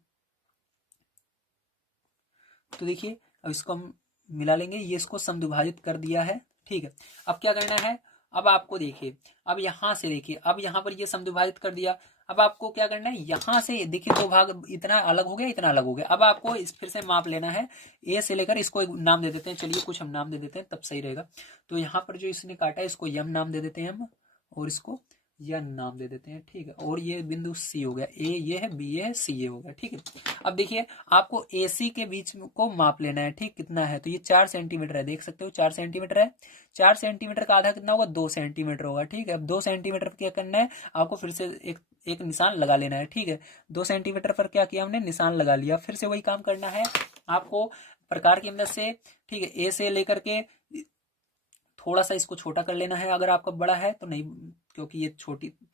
तो देखिए अब इसको हम मिला लेंगे, ये इसको समद्विभाजित कर दिया है। ठीक है, अब क्या करना है, अब आपको देखिए, अब यहां से देखिए, अब यहां पर ये समद्विभाजित कर दिया। अब आपको क्या करना है, यहां से देखिए दो भाग, इतना अलग हो गया, इतना अलग हो गया। अब आपको इस फिर से माप लेना है, ए से लेकर, इसको एक नाम दे देते हैं, चलिए कुछ हम नाम दे देते हैं तब सही रहेगा। तो यहाँ पर जो इसने काटा है इसको यम नाम दे देते हैं हम, और इसको या नाम दे देते हैं। ठीक है, और ये बिंदु सी हो गया, ए ये है, बी ये है, सी ये हो गया। ठीक है, अब देखिए आपको ए सी के बीच को माप लेना है। ठीक, कितना है, तो ये 4 सेंटीमीटर है, देख सकते हो 4 सेंटीमीटर है। 4 सेंटीमीटर का आधा कितना होगा, 2 सेंटीमीटर होगा। ठीक है, अब 2 सेंटीमीटर क्या करना है, आपको फिर से एक निशान लगा लेना है। ठीक है, 2 सेंटीमीटर पर क्या किया हमने, निशान लगा लिया। फिर से वही काम करना है आपको प्रकार की मदद से। ठीक है, ए से लेकर के थोड़ा सा इसको छोटा कर लेना है, अगर आपका बड़ा है तो नहीं, क्योंकि ये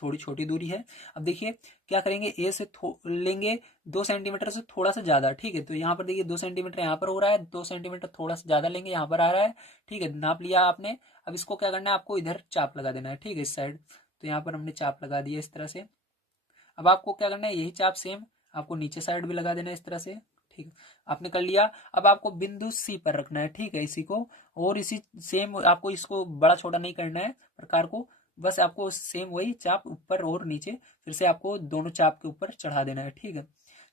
थोड़ी छोटी दूरी है। अब देखिए क्या करेंगे, ए से लेंगे 2 सेंटीमीटर से थोड़ा सा ज्यादा। ठीक है, तो यहाँ पर देखिए 2 सेंटीमीटर यहाँ पर हो रहा है, 2 सेंटीमीटर थोड़ा सा ज्यादा लेंगे, यहाँ पर आ रहा है। ठीक है, नाप लिया आपने। अब इसको क्या करना है, आपको इधर चाप लगा देना है। ठीक है, इस साइड। तो यहाँ पर हमने चाप लगा दिया इस तरह से। अब आपको क्या करना है, यही चाप सेम आपको नीचे साइड भी लगा देना है इस तरह से। ठीक है, आपने कर लिया। अब आपको बिंदु सी पर रखना है, ठीक है, इसी को। और इसी सेम आपको इसको बड़ा छोटा नहीं करना है प्रकार को, बस आपको सेम वही चाप ऊपर और नीचे फिर से आपको दोनों चाप के ऊपर चढ़ा देना है। ठीक है,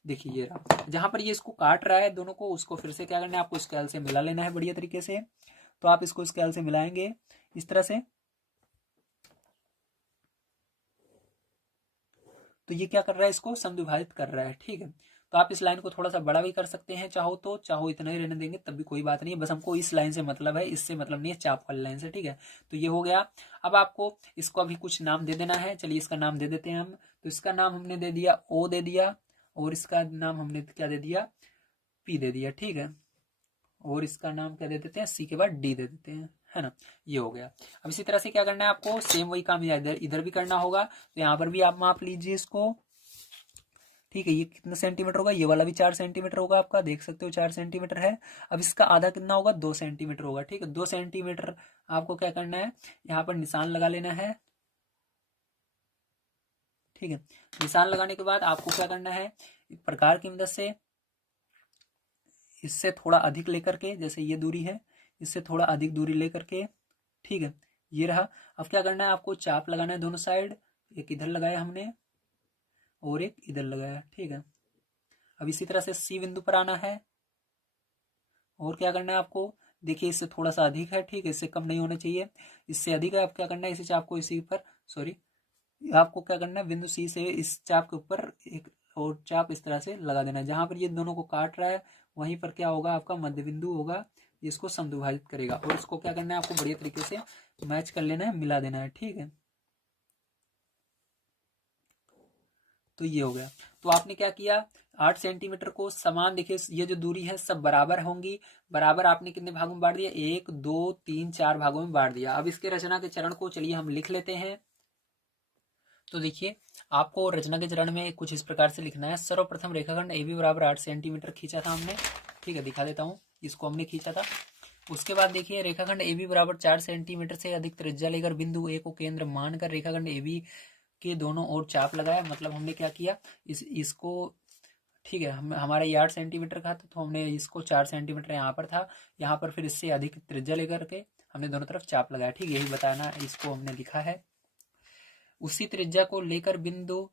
देखिए ये रहा। जहां पर ये इसको काट रहा है दोनों को, उसको फिर से क्या करना है, आपको स्केल से मिला लेना है बढ़िया तरीके से। तो आप इसको स्केल से मिलाएंगे इस तरह से। तो ये क्या कर रहा है, इसको समद्विभाजित कर रहा है। ठीक है, तो आप इस लाइन को थोड़ा सा बड़ा भी कर सकते हैं चाहो तो, चाहो इतना ही रहने देंगे तब भी कोई बात नहीं है, बस हमको इस लाइन से मतलब है, इससे मतलब नहीं है चाप वाली लाइन से। ठीक है, तो ये हो गया। अब आपको इसको अभी कुछ नाम दे देना है। चलिए इसका नाम दे देते हैं हम। तो इसका नाम हमने दे दिया ओ दे दिया, और इसका नाम हमने क्या दे दिया, पी दे दिया। ठीक है, और इसका नाम क्या दे देते हैं, सी के बाद डी दे देते हैं, है ना। ये हो गया। अब इसी तरह से क्या करना है आपको, सेम वही काम इधर इधर भी करना होगा। तो यहाँ पर भी आप माप लीजिए इसको। ठीक है, ये कितना सेंटीमीटर होगा, ये वाला भी 4 सेंटीमीटर होगा आपका, देख सकते हो 4 सेंटीमीटर है। अब इसका आधा कितना होगा, 2 सेंटीमीटर होगा। ठीक है, 2 सेंटीमीटर आपको क्या करना है, यहाँ पर निशान लगा लेना है। ठीक है, निशान लगाने के बाद आपको क्या करना है, प्रकार की मदद से इससे थोड़ा अधिक लेकर के, जैसे ये दूरी है, इससे थोड़ा अधिक दूरी लेकर के, ठीक है, ये रहा। अब क्या करना है, आपको चाप लगाना है दोनों साइड। एक इधर लगाया हमने और एक इधर लगाया। ठीक है, अब इसी तरह से सी बिंदु पर आना है। और क्या करना है आपको, देखिए इससे थोड़ा सा अधिक है, ठीक है, इससे कम नहीं होना चाहिए, इससे अधिक है। आप क्या करना है, इसी चाप को इसी पर, सॉरी, आपको क्या करना है, बिंदु सी से इस चाप के ऊपर एक और चाप इस तरह से लगा देना है। जहां पर ये दोनों को काट रहा है वहीं पर क्या होगा, आपका मध्य बिंदु होगा, इसको समद्विभाजित करेगा। और इसको क्या करना है, आपको बढ़िया तरीके से मैच कर लेना है, मिला देना है। ठीक है, तो ये हो गया। तो आपने क्या किया, 8 सेंटीमीटर को समान, देखिए ये जो दूरी है सब बराबर होंगी। बराबर आपने कितने भागों में बांट दिया, 1 2 3 4 भागों में बांट दिया। अब इसके रचना के चरण को चलिए हम लिख लेते हैं। तो देखिए आपको रचना के चरण में कुछ इस प्रकार से लिखना है। सर्वप्रथम रेखाखंड ए बी बराबर 8 सेंटीमीटर खींचा था हमने। ठीक है, दिखा देता हूँ, इसको हमने खींचा था। उसके बाद देखिए रेखाखंड ए बी बराबर 4 सेंटीमीटर से अधिक त्रिज्या लेकर बिंदु ए को केंद्र मानकर रेखाखंड ए बी के दोनों ओर चाप लगाया। मतलब हमने क्या किया, इसको, ठीक है, हमारा ये 8 सेंटीमीटर का था, तो हमने इसको 4 सेंटीमीटर यहाँ पर था, यहाँ पर फिर इससे अधिक त्रिज्या लेकर के हमने दोनों तरफ चाप लगाया। ठीक है, यही बताना, इसको हमने लिखा है। उसी त्रिज्या को लेकर बिंदु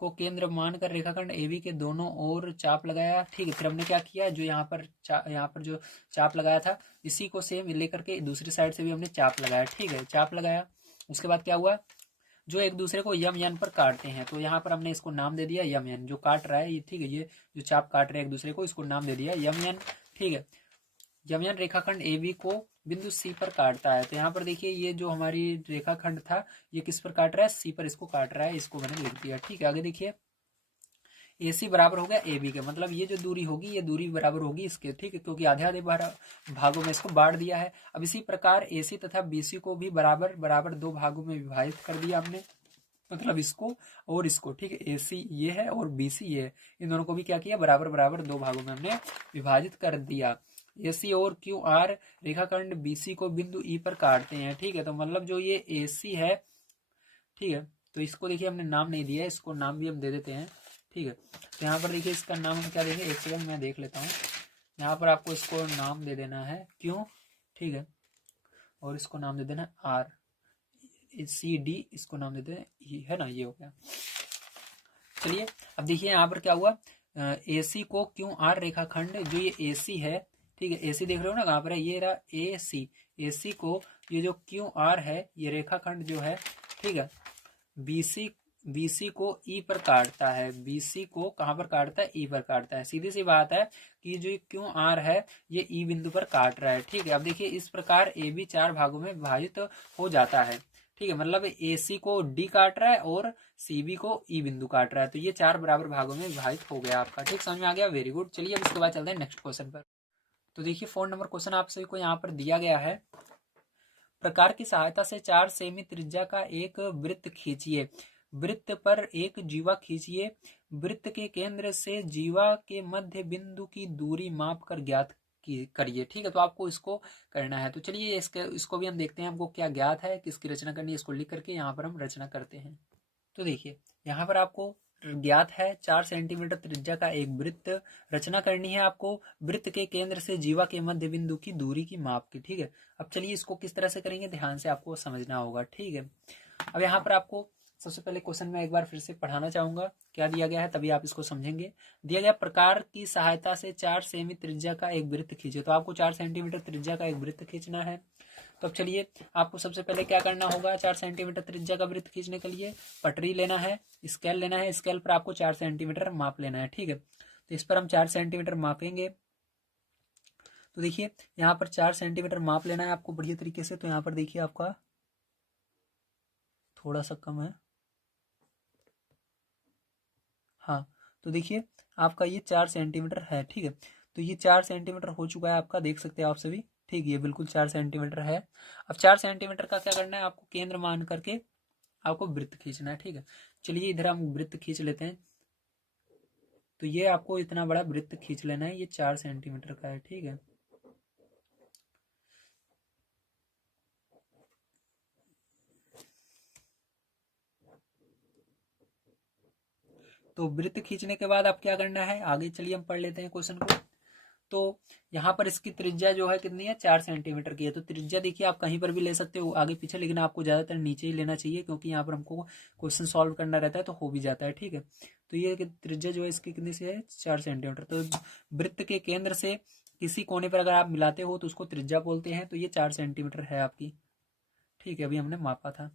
को केंद्र मानकर रेखाखंड एबी के दोनों ओर चाप लगाया। ठीक है, फिर हमने क्या किया, जो यहाँ पर जो चाप लगाया था, इसी को सेम लेकर के दूसरी साइड से भी हमने चाप लगाया। ठीक है, चाप लगाया। उसके बाद क्या हुआ, जो एक दूसरे को यम एन पर काटते हैं, तो यहाँ पर हमने इसको नाम दे दिया यम एन, जो काट रहा है ये। ठीक है, ये जो चाप काट रहे हैं एक दूसरे को, इसको नाम दे दिया यम एन। ठीक है, यम एन रेखाखंड ए बी को बिंदु सी पर काटता है। तो यहाँ पर देखिए ये जो हमारी रेखाखंड था, ये किस पर काट रहा है, सी पर इसको काट रहा है, इसको मैंने लिख दिया। ठीक है, आगे देखिए ए सी बराबर हो गया ए बी के, मतलब ये जो दूरी होगी ये दूरी बराबर होगी इसके। ठीक है, क्योंकि आधे आधे भागों में इसको बांट दिया है। अब इसी प्रकार ए सी तथा बी सी को भी बराबर बराबर 2 भागों में विभाजित कर दिया हमने, मतलब इसको और इसको। ठीक है, ए सी ये है और बी सी ये है, इन दोनों को भी क्या किया, बराबर बराबर 2 भागों में हमने विभाजित कर दिया। ए सी और क्यू आर रेखाखंड बी सी को बिंदु ई पर काटते हैं। ठीक है, तो मतलब जो ये ए सी है, ठीक है, तो इसको देखिए हमने नाम नहीं दिया है, इसको नाम भी हम दे देते हैं। ठीक है, तो यहाँ पर देखिए इसका नाम हम क्या देंगे, एक सेकंड मैं देख लेता हूँ। यहाँ पर आपको इसको नाम दे देना है क्यों, ठीक है, और इसको नाम दे देना है आर, सी डी, इसको नाम देते हैं ई, है ना। ये हो गया। चलिए अब देखिए यहाँ पर क्या हुआ, ए सी को क्यू आर रेखाखंड, जो ये ए सी है, ठीक है, ए सी देख रहे हो ना कहाँ पर है, ये रहा ए सी। ए सी को ये जो क्यू आर है, ये रेखाखंड जो है, ठीक है, बी सी को ई पर काटता है। बी सी को कहाँ पर काटता है, ई पर काटता है। सीधी सी बात है कि जो क्यू आर है ये ई बिंदु पर काट रहा है। ठीक है, अब देखिए इस प्रकार ए बी 4 भागों में विभाजित हो जाता है। ठीक है, मतलब ए सी को डी काट रहा है और सी बी को ई बिंदु काट रहा है, तो ये 4 बराबर भागों में विभाजित हो गया आपका। ठीक, समझ में आ गया, वेरी गुड। चलिए अब इसके बाद चलते हैं नेक्स्ट क्वेश्चन पर। तो देखिए 4 नंबर क्वेश्चन आप सभी को यहाँ पर दिया गया है। प्रकार की सहायता से 4 सेमी त्रिज्या का एक वृत्त खींचिए। वृत्त पर एक जीवा खींचिए। वृत्त के केंद्र से जीवा के मध्य बिंदु की दूरी माप कर ज्ञात करिए। ठीक है, तो आपको इसको करना है। तो चलिए इसको भी हम देखते हैं हमको क्या ज्ञात है, किसकी रचना करनी है। इसको लिख करके यहाँ पर हम रचना करते हैं। तो देखिए यहाँ पर आपको ज्ञात है 4 सेंटीमीटर त्रिज्या का एक वृत्त रचना करनी है आपको। वृत्त के केंद्र से जीवा के मध्य बिंदु की दूरी की माप की। ठीक है, अब चलिए इसको किस तरह से करेंगे, ध्यान से आपको समझना होगा। ठीक है, अब यहाँ पर आपको सबसे पहले क्वेश्चन में एक बार फिर से पढ़ाना चाहूंगा, क्या दिया गया है तभी आप इसको समझेंगे। दिया गया प्रकार की सहायता से 4 सेमी त्रिज्या का एक वृत्त खींचे। तो आपको 4 सेंटीमीटर त्रिज्या का एक वृत्त खींचना है। तो अब चलिए आपको सबसे पहले क्या करना होगा, 4 सेंटीमीटर त्रिज्या का वृत्त खींचने के लिए पटरी लेना है, स्केल लेना है। स्केल पर आपको 4 सेंटीमीटर माप लेना है। ठीक है, तो इस पर हम 4 सेंटीमीटर मापेंगे। तो देखिए यहाँ पर 4 सेंटीमीटर माप लेना है आपको बढ़िया तरीके से। तो यहाँ पर देखिए आपका थोड़ा सा कम है, हाँ। तो देखिए आपका ये 4 सेंटीमीटर है। ठीक है, तो ये 4 सेंटीमीटर हो चुका है आपका, देख सकते हैं आप सभी। ठीक, ये बिल्कुल 4 सेंटीमीटर है। अब 4 सेंटीमीटर का क्या करना है, आपको केंद्र मान करके आपको वृत्त खींचना है। ठीक है, चलिए इधर हम वृत्त खींच लेते हैं। तो ये आपको इतना बड़ा वृत्त खींच लेना है, ये 4 सेंटीमीटर का है। ठीक है, तो वृत्त खींचने के बाद आप क्या करना है, आगे चलिए हम पढ़ लेते हैं क्वेश्चन को। तो यहाँ पर इसकी त्रिज्या जो है कितनी है, 4 सेंटीमीटर की है। तो त्रिज्या देखिए आप कहीं पर भी ले सकते हो आगे पीछे, लेकिन आपको ज्यादातर नीचे ही लेना चाहिए, क्योंकि यहाँ पर हमको क्वेश्चन सॉल्व करना रहता है तो हो भी जाता है। ठीक है, तो ये त्रिज्या जो है इसकी कितनी से है, 4 सेंटीमीटर। तो वृत्त के केंद्र से किसी कोने पर अगर आप मिलाते हो तो उसको त्रिज्या बोलते हैं। तो ये 4 सेंटीमीटर है आपकी। ठीक है, अभी हमने मापा था।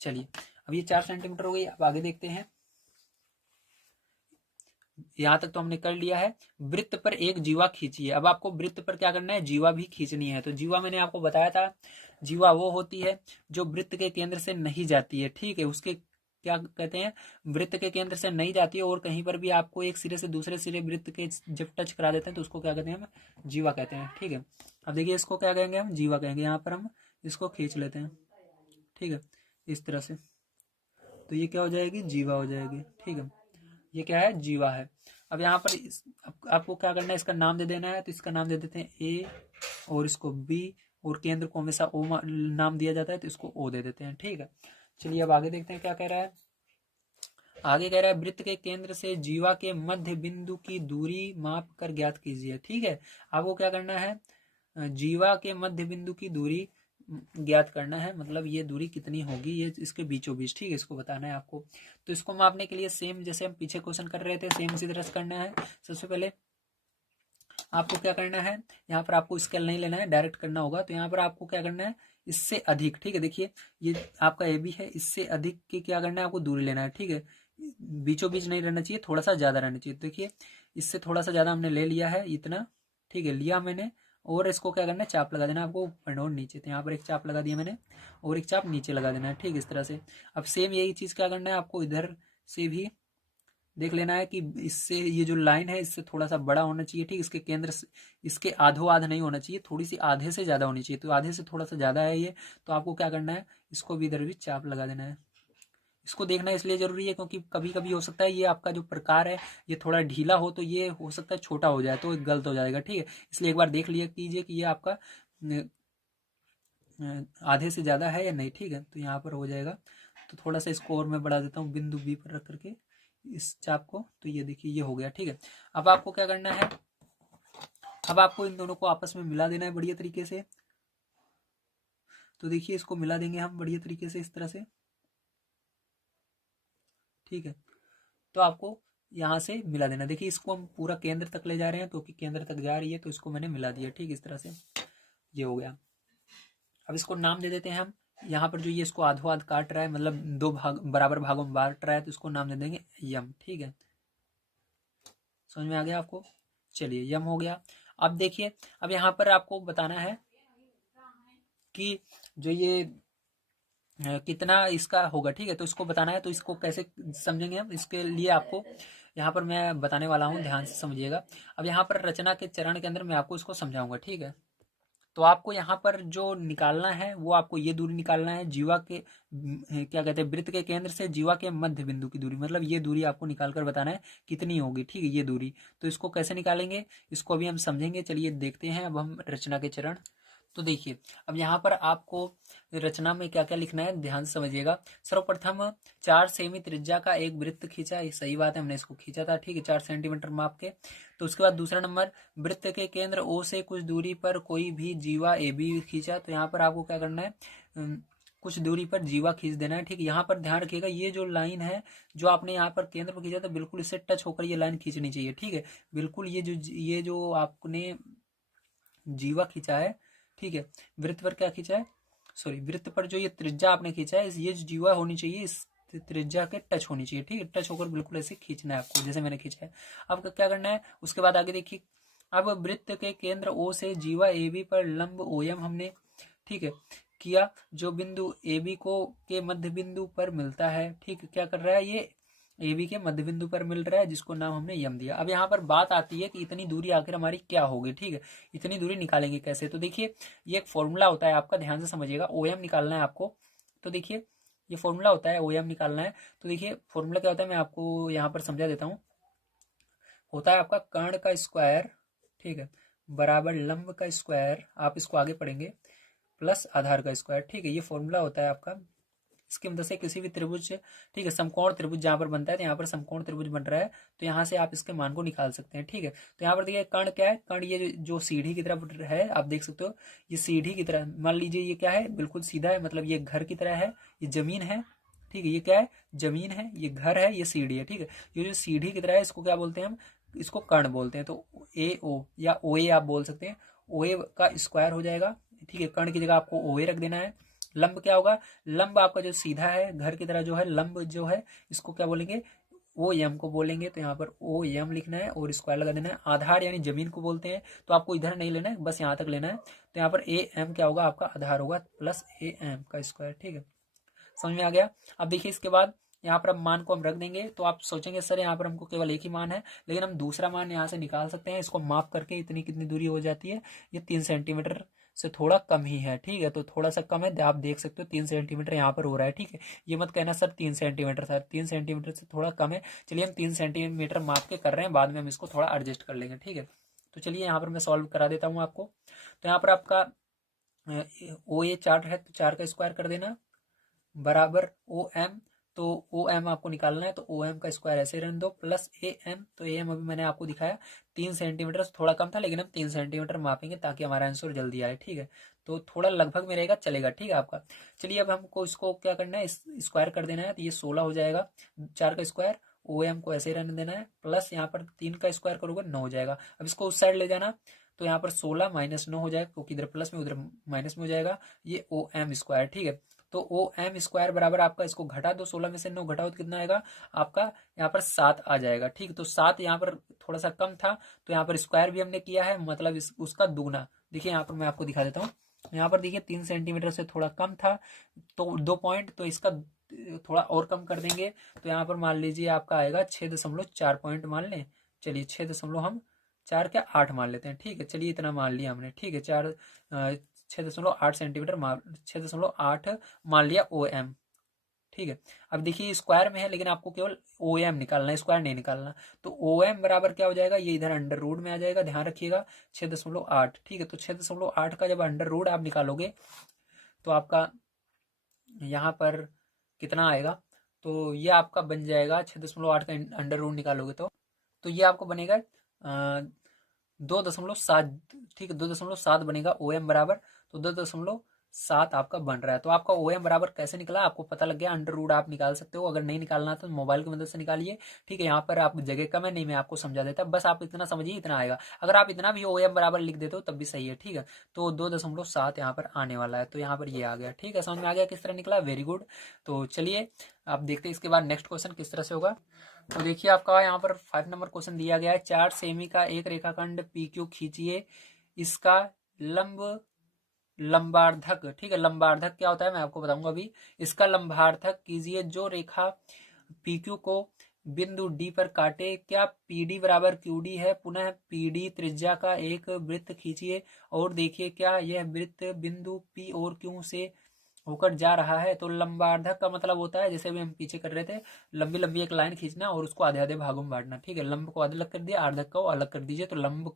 चलिए अब ये 4 सेंटीमीटर हो गई। अब आगे देखते हैं, यहां तक तो हमने कर लिया है। वृत्त पर एक जीवा खींचिए। अब आपको वृत्त पर क्या करना है, जीवा भी खींचनी है। तो जीवा मैंने आपको बताया था, जीवा वो होती है जो वृत्त के केंद्र से नहीं जाती है। ठीक है, उसके क्या कहते हैं, वृत्त के केंद्र से नहीं जाती है और कहीं पर भी आपको एक सिरे से दूसरे सिरे वृत्त के जब टच करा देते हैं तो उसको क्या कहते हैं, हम जीवा कहते हैं। ठीक है, अब देखिए इसको क्या कहेंगे, हम जीवा कहेंगे। यहाँ पर हम इसको खींच लेते हैं। ठीक है, इस तरह से। तो ये क्या हो जाएगी, जीवा हो जाएगी। ठीक है, ये क्या है, जीवा है। अब यहाँ पर आपको क्या करना है, इसका नाम दे देना है। तो इसका नाम दे देते हैं ए, और इसको बी, और केंद्र को हमेशा ओ नाम दिया जाता है तो इसको ओ दे देते हैं। ठीक है, चलिए अब आगे देखते हैं क्या कह रहा है। आगे कह रहा है वृत्त के केंद्र से जीवा के मध्य बिंदु की दूरी माप कर ज्ञात कीजिए। ठीक है, आपको क्या करना है, जीवा के मध्य बिंदु की दूरी ज्ञात करना है, मतलब ये दूरी कितनी होगी, ये इसके बीचों बीच। ठीक है, इसको बताना है आपको। तो इसको मापने के लिए सेम जैसे हम पीछे क्वेश्चन कर रहे थे, सेम इसी तरह से करना है। सबसे पहले आपको क्या करना है, यहाँ पर आपको स्केल नहीं लेना है, डायरेक्ट करना होगा। तो यहाँ पर आपको क्या करना है, इससे अधिक। ठीक है, देखिए ये आपका ए बी है, इससे अधिक की क्या करना है, आपको दूरी लेना है। ठीक है, बीचों बीच नहीं रहना चाहिए, थोड़ा सा ज्यादा रहना चाहिए। देखिए इससे थोड़ा सा ज्यादा हमने ले लिया है, इतना। ठीक है, लिया मैंने, और इसको क्या करना है, चाप लगा देना है आपको ऊपर और नीचे। तो यहाँ पर एक चाप लगा दिया मैंने, और एक चाप नीचे लगा देना है। ठीक, इस तरह से। अब सेम यही चीज क्या करना है, आपको इधर से भी देख लेना है कि इससे ये जो लाइन है इससे थोड़ा सा बड़ा होना चाहिए। ठीक, इसके केंद्र से इसके आधो आध नहीं होना चाहिए, थोड़ी सी आधे से ज्यादा होनी चाहिए। तो आधे से थोड़ा सा ज्यादा है ये, तो आपको क्या करना है, इसको भी इधर भी चाप लगा देना है। इसको देखना इसलिए जरूरी है क्योंकि कभी कभी हो सकता है ये आपका जो प्रकार है ये थोड़ा ढीला हो, तो ये हो सकता है छोटा हो जाए, तो गलत हो जाएगा। ठीक है, इसलिए एक बार देख लिया कीजिए कि ये आपका आधे से ज्यादा है या नहीं। ठीक है, तो यहाँ पर हो जाएगा। तो थोड़ा सा इसको और मैं बढ़ा देता हूँ बिंदु बी पर रख करके इस चाप को। तो ये देखिए ये हो गया। ठीक है, अब आपको क्या करना है, अब आपको इन दोनों को आपस में मिला देना है बढ़िया तरीके से। तो देखिए इसको मिला देंगे हम बढ़िया तरीके से इस तरह से। ठीक है, तो आपको यहाँ से मिला देना। देखिए इसको हम पूरा केंद्र तक ले जा रहे हैं, क्योंकि केंद्र तक जा रही है तो इसको मैंने मिला दिया। ठीक, इस तरह से ये हो गया। अब इसको नाम दे देते हैं हम। यहाँ पर जो ये इसको आधो आध काट रहा है, मतलब दो भाग बराबर भागों में बांट रहा है, तो इसको नाम दे देंगे यम। ठीक है, समझ में आ गया आपको। चलिए यम हो गया। अब देखिए, अब यहाँ पर आपको बताना है कि जो ये कितना इसका होगा। ठीक है, तो इसको बताना है। तो इसको कैसे समझेंगे हम, इसके लिए आपको यहाँ पर मैं बताने वाला हूँ, ध्यान से समझिएगा। अब यहाँ पर रचना के चरण के अंदर मैं आपको इसको समझाऊंगा। ठीक है, तो आपको यहाँ पर जो निकालना है वो आपको ये दूरी निकालना है, जीवा के क्या कहते हैं, वृत्त के केंद्र से जीवा के मध्य बिंदु की दूरी, मतलब ये दूरी आपको निकाल कर बताना है कितनी होगी। ठीक है, ये दूरी। तो इसको कैसे निकालेंगे, इसको अभी हम समझेंगे। चलिए देखते हैं अब हम रचना के चरण। तो देखिए, अब यहाँ पर आपको रचना में क्या क्या लिखना है ध्यान से समझिएगा। सर्वप्रथम 4 सेमी त्रिज्या का एक वृत्त खींचा, ये सही बात है, हमने इसको खींचा था। ठीक है, 4 सेंटीमीटर माप के। तो उसके बाद दूसरा नंबर, वृत्त के केंद्र ओ से कुछ दूरी पर कोई भी जीवा ए बी खींचा। तो यहाँ पर आपको क्या करना है, कुछ दूरी पर जीवा खींच देना है। ठीक है, यहाँ पर ध्यान रखिएगा, ये जो लाइन है जो आपने यहाँ पर केंद्र पर खींचा था, बिल्कुल इससे टच होकर ये लाइन खींचनी चाहिए। ठीक है, बिल्कुल ये जो आपने जीवा खींचा है, ठीक है, वृत्त पर क्या खींचा है, सॉरी, वृत्त पर जो ये त्रिज्या आपने खींचा है, ये जो जीवा होनी चाहिए इस त्रिज्या के टच होनी चाहिए। ठीक है, टच होकर बिल्कुल ऐसे खींचना है आपको, जैसे मैंने खींचा है। अब क्या करना है, उसके बाद आगे देखिए, अब वृत्त के केंद्र ओ से जीवा ए बी पर लंब ओ एम हमने, ठीक है, किया, जो बिंदु ए बी को के मध्य बिंदु पर मिलता है। ठीक, क्या कर रहा है, ये ए बी के मध्य बिंदु पर मिल रहा है, जिसको नाम हमने यम दिया। अब यहाँ पर बात आती है कि इतनी दूरी आखिर हमारी क्या होगी। ठीक है, इतनी दूरी निकालेंगे कैसे, तो देखिए ये एक फॉर्मूला होता है आपका, ध्यान से समझिएगा। ओ एम निकालना है आपको। तो देखिए ये फॉर्मूला होता है, ओ एम निकालना है। तो देखिए फॉर्मूला क्या होता है, मैं आपको यहाँ पर समझा देता हूँ। होता है आपका कर्ण का स्क्वायर, ठीक है, बराबर लंब का स्क्वायर, आप इसको आगे पढ़ेंगे, प्लस आधार का स्क्वायर। ठीक है, ये फॉर्मूला होता है आपका। इसकी मदद से किसी भी त्रिभुज, ठीक है, समकोण त्रिभुज जहां पर बनता है, तो यहाँ पर समकोण त्रिभुज बन रहा है, तो यहाँ से आप इसके मान को निकाल सकते हैं। ठीक है, तो यहाँ पर देखिए कर्ण क्या है, कर्ण ये जो सीढ़ी की तरह है, आप देख सकते हो, ये सीढ़ी की तरह मान लीजिए, ये क्या है, बिल्कुल सीधा है, मतलब ये घर की तरह है, ये जमीन है। ठीक है, ये क्या है, जमीन है, ये घर है, ये सीढ़ी है। ठीक है, ये जो सीढ़ी की तरह है, इसको क्या बोलते हैं हम, इसको कर्ण बोलते हैं। तो ए ओ या ओ ए आप बोल सकते हैं, ओ ए का स्क्वायर हो जाएगा। ठीक है, कर्ण की जगह आपको ओ ए रख देना है। लंब क्या होगा, लंब आपका जो सीधा है, घर की तरह जो है, लंब जो है, इसको क्या बोलेंगे, ओ एम को बोलेंगे। तो यहाँ पर ओ एम लिखना है और स्क्वायर लगा देना है। आधार यानी जमीन को बोलते हैं, तो आपको इधर नहीं लेना है, बस यहाँ तक लेना है। तो यहाँ पर ए एम क्या होगा, आपका आधार होगा, प्लस ए एम का स्क्वायर। ठीक है, समझ में आ गया। अब देखिए इसके बाद यहाँ पर अब मान को हम रख देंगे, तो आप सोचेंगे सर यहाँ पर हमको केवल एक ही मान है, लेकिन हम दूसरा मान यहाँ से निकाल सकते हैं। इसको माप करके इतनी कितनी दूरी हो जाती है, ये 3 सेंटीमीटर से थोड़ा कम ही है। ठीक है, तो थोड़ा सा कम है, आप देख सकते हो 3 सेंटीमीटर यहाँ पर हो रहा है। ठीक है, ये मत कहना सर 3 सेंटीमीटर, सर 3 सेंटीमीटर से थोड़ा कम है। चलिए हम 3 सेंटीमीटर माप के कर रहे हैं, बाद में हम इसको थोड़ा एडजस्ट कर लेंगे। ठीक है, तो चलिए यहाँ पर मैं सॉल्व करा देता हूँ आपको। तो यहाँ पर आपका ओ ए 4 है, तो 4 का स्क्वायर कर देना, बराबर ओ एम। तो ओ एम आपको निकालना है, तो ओ एम का स्क्वायर ऐसे रहने दो, प्लस ए एम। तो ए एम अभी मैंने आपको दिखाया 3 सेंटीमीटर से थोड़ा कम था, लेकिन हम 3 सेंटीमीटर मापेंगे ताकि हमारा आंसर जल्दी आए। ठीक है, तो थोड़ा लगभग में रहेगा, चलेगा। ठीक है आपका। चलिए अब हमको इसको क्या करना है, स्क्वायर कर देना है, तो ये 16 हो जाएगा, 4 का स्क्वायर, ओ एम को ऐसे ही रहने देना है, प्लस यहाँ पर 3 का स्क्वायर करोगे 9 हो जाएगा। अब इसको उस साइड ले जाना, तो यहाँ पर 16 माइनस 9 हो जाएगा, क्योंकि इधर प्लस में उधर माइनस में हो जाएगा, ये ओ एम स्क्वायर। ठीक है, तो ओ एम स्क्वायर बराबर आपका, इसको घटा दो, 16 में से 9 घटाओ तो कितना आएगा आपका, यहाँ पर 7 आ जाएगा। ठीक, तो 7 यहाँ पर थोड़ा सा कम था, तो यहाँ पर स्क्वायर भी हमने किया है, मतलब उसका दुगना। देखिए यहाँ पर मैं आपको दिखा देता हूँ, यहाँ पर देखिए 3 सेंटीमीटर से थोड़ा कम था, तो 2 पॉइंट, तो इसका थोड़ा और कम कर देंगे, तो यहाँ पर मान लीजिए आपका आएगा 6.4 पॉइंट मान लें। चलिए 6 हम 4 क्या 8 मान लेते हैं। ठीक है, चलिए इतना मान लिया हमने। ठीक है, 6.8 सेंटीमीटर 6.8 मान लिया ओ एम। ठीक है, अब देखिए स्क्वायर में है, लेकिन आपको केवल ओ एम निकालना है, स्क्वायर नहीं निकालना। तो ओ एम बराबर क्या हो जाएगा, ये इधर अंडर रूट में आ जाएगा, ध्यान रखिएगा, 6.8। ठीक है, तो 6.8 का जब अंडर रूट आप निकालोगे, तो आपका यहाँ पर कितना आएगा, तो ये आपका बन जाएगा 6.8 का अंडर रूट निकालोगे, तो ये आपको बनेगा 2.7। ठीक है, 2.7 बनेगा ओ एम बराबर, तो 2.7 आपका बन रहा है। तो आपका ओ एम बराबर कैसे निकला, आपको पता लग गया, अंडर रूट आप निकाल सकते हो, अगर नहीं निकालना तो मोबाइल की मदद से निकालिए। ठीक है, यहाँ पर आप जगह कम है, नहीं मैं आपको समझा देता, बस आप इतना समझिए, इतना आएगा। अगर आप इतना भी ओ एम बराबर लिख देते हो तब भी सही है। ठीक है, तो 2.7 यहाँ पर आने वाला है, तो यहाँ पर ये आ गया। ठीक है, समझ में आ गया किस तरह निकला, वेरी गुड। तो चलिए आप देखते हैं इसके बाद नेक्स्ट क्वेश्चन किस तरह से होगा। तो देखिए आपका यहाँ पर 5 नंबर क्वेश्चन दिया गया है, 4 सेमी का एक रेखाखंड पी क्यू खींचिए, इसका लंबार्धक। ठीक है, लंबार्धक क्या होता है मैं आपको बताऊंगा अभी। इसका लंबार्धक कीजिए, जो रेखा पी क्यू को बिंदु डी पर काटे। क्या पी डी बराबर क्यू डी है? पुनः पी डी त्रिज्या का एक वृत्त खींचिए और देखिए क्या यह वृत्त बिंदु पी और क्यू से होकर जा रहा है। तो लंबार्धक का मतलब होता है, जैसे भी हम पीछे कर रहे थे, लंबी लंबी एक लाइन खींचना और उसको आधे आधे भागों में बांटना। ठीक है, लंब को अलग कर दिया, आर्धक को अलग कर दीजिए, तो लंब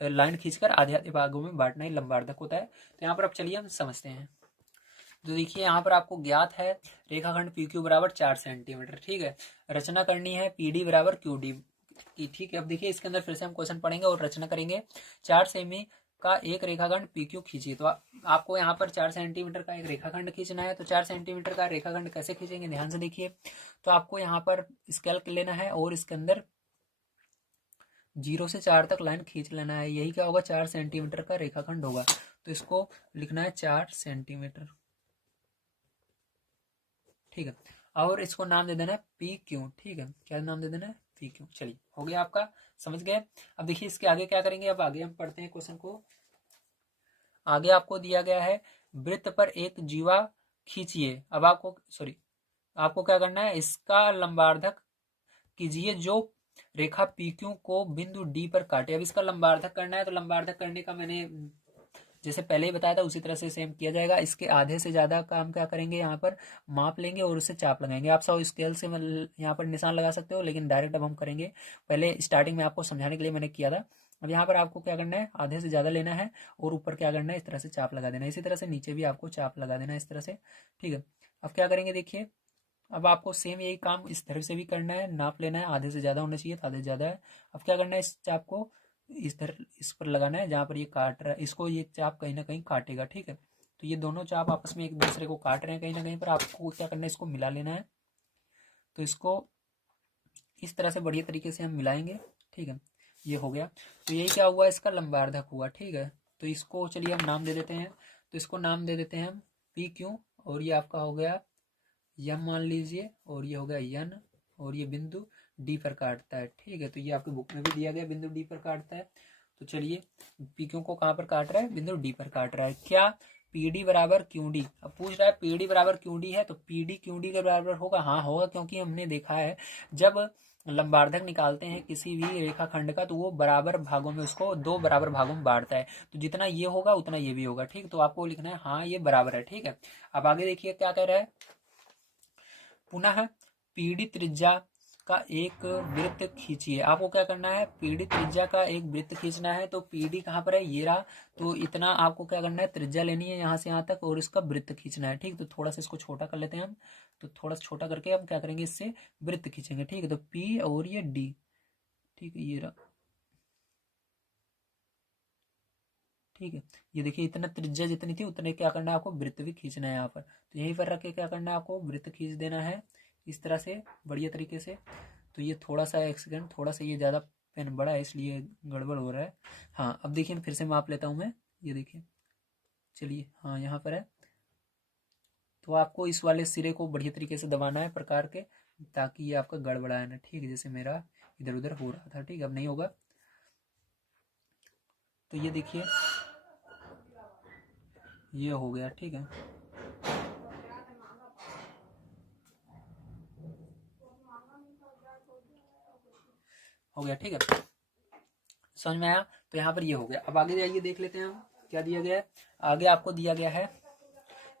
लाइन खींचकर आधे आधे भागों में बांटना ही लंबार्धक होता है। तो यहाँ पर अब चलिए हम समझते हैं। तो देखिए यहाँ पर आपको ज्ञात है रेखाखंड पी क्यू बराबर 4 सेंटीमीटर। ठीक है, रचना करनी है पी डी बराबर क्यू डी की। ठीक है, अब देखिए इसके अंदर फिर से हम क्वेश्चन पढ़ेंगे और रचना करेंगे। 4 सेमी का एक रेखाखंड पी क्यू खींचिए। तो आपको यहाँ पर 4 सेंटीमीटर का एक रेखाखंड खींचना है। तो 4 सेंटीमीटर का रेखाखंड कैसे खींचेंगे, ध्यान से देखिए। तो आपको यहाँ पर स्केल लेना है और इसके अंदर 0 से 4 तक लाइन खींच लेना है। यही क्या होगा, 4 सेंटीमीटर का रेखाखंड होगा। तो इसको लिखना है 4 सेंटीमीटर। ठीक है, और इसको नाम दे देना है पी क्यू। ठीक है, क्या नाम दे देना है, पी क्यू। चलिए, हो गया आपका, समझ गए। अब देखिए इसके आगे क्या करेंगे, अब आगे हम पढ़ते हैं क्वेश्चन को। आगे आपको दिया गया है वृत्त पर एक जीवा खींचिए। अब आपको क्या करना है, इसका लंबार्धक कीजिए जो रेखा पी क्यू को बिंदु डी पर काटे। अब इसका लंबार्धक करना है, तो लंबार्धक करने का मैंने जैसे पहले ही बताया था उसी तरह से सेम किया जाएगा। इसके आधे से ज्यादा का हम क्या करेंगे, यहाँ पर माप लेंगे और उससे चाप लगाएंगे। आप सब स्केल से यहाँ पर निशान लगा सकते हो, लेकिन डायरेक्ट अब हम करेंगे। पहले स्टार्टिंग में आपको समझाने के लिए मैंने किया था। अब यहाँ पर आपको क्या करना है, आधे से ज्यादा लेना है और ऊपर क्या करना है, इस तरह से चाप लगा देना है। इसी तरह से नीचे भी आपको चाप लगा देना है, इस तरह से। ठीक है, अब क्या करेंगे देखिए, अब आपको सेम यही काम इस तरफ से भी करना है, नाप लेना है, आधे से ज्यादा होना चाहिए, तो आधे से ज्यादा है। अब क्या करना है, इस चाप को इस तरह इस पर लगाना है जहां पर ये काट रहा है, इसको ये चाप कहीं ना कहीं काटेगा। ठीक है, तो ये दोनों चाप आपस में एक दूसरे को काट रहे हैं कहीं ना कहीं पर, आपको क्या करना है, इसको मिला लेना है। तो इसको इस तरह से बढ़िया तरीके से हम मिलाएंगे। ठीक है, ये हो गया। तो यही क्या हुआ, इसका लंबार्धक हुआ। ठीक है, तो इसको चलिए हम नाम दे देते हैं। तो इसको नाम दे देते हैं हम पी क्यू, और ये आपका हो गया यम मान लीजिए, और ये हो गया यन, और ये बिंदु डी पर काटता है। ठीक है, तो ये आपके बुक में भी दिया गया बिंदु डी पर काटता है। तो चलिए, पी क्यू को कहाँ पर काट रहा है, बिंदु डी पर काट रहा है। क्या पी डी बराबर क्यू डी, अब पूछ रहा है पी डी बराबर क्यू डी है, तो पी डी क्यू डी के बराबर होगा। हाँ होगा, क्योंकि हमने देखा है जब लंबार्धक निकालते हैं किसी भी रेखाखंड का, तो वो बराबर भागों में, उसको 2 बराबर भागों में बांटता है। तो जितना ये होगा उतना ये भी होगा। ठीक, तो आपको लिखना है हाँ ये बराबर है। ठीक है, अब आगे देखिए क्या कह रहा है, पुनः पीढ़ी त्रिज्या का एक वृत्त खींचिए। आपको क्या करना है, पीढ़ी त्रिज्या का एक वृत्त खींचना है। तो पीढ़ी कहाँ पर है, ये रहा। तो इतना आपको क्या करना है, त्रिज्या लेनी है यहाँ से यहाँ तक और इसका वृत्त खींचना है। ठीक, तो थोड़ा सा इसको छोटा कर लेते हैं हम। तो थोड़ा सा छोटा करके हम क्या करेंगे, इससे वृत्त खींचेंगे। ठीक है, तो पी और ये डी। ठीक है, ये रहा। ठीक है, ये देखिए इतना त्रिज्या जितनी थी उतने क्या करना है, आपको वृत्त भी खींचना है यहाँ पर। तो यहीं पर रख के क्या करना है, आपको वृत्त खींच देना है इस तरह से बढ़िया तरीके से। तो ये थोड़ा सा एक सेकेंड, थोड़ा सा ये ज़्यादा पेन बड़ा है इसलिए गड़बड़ हो रहा है। हाँ, अब देखिए फिर से माप लेता हूँ मैं, ये देखिए। चलिए, हाँ यहाँ पर है। तो आपको इस वाले सिरे को बढ़िया तरीके से दबाना है प्रकार के, ताकि ये आपका गड़बड़ाए ना। ठीक है, जैसे मेरा इधर उधर हो रहा था। ठीक है, अब नहीं होगा। तो ये देखिए ये हो गया। ठीक है, हो गया। ठीक है, समझ में आया। तो यहाँ पर ये हो गया। अब आगे जाइए, देख लेते हैं हम क्या दिया गया है। आगे आपको दिया गया है,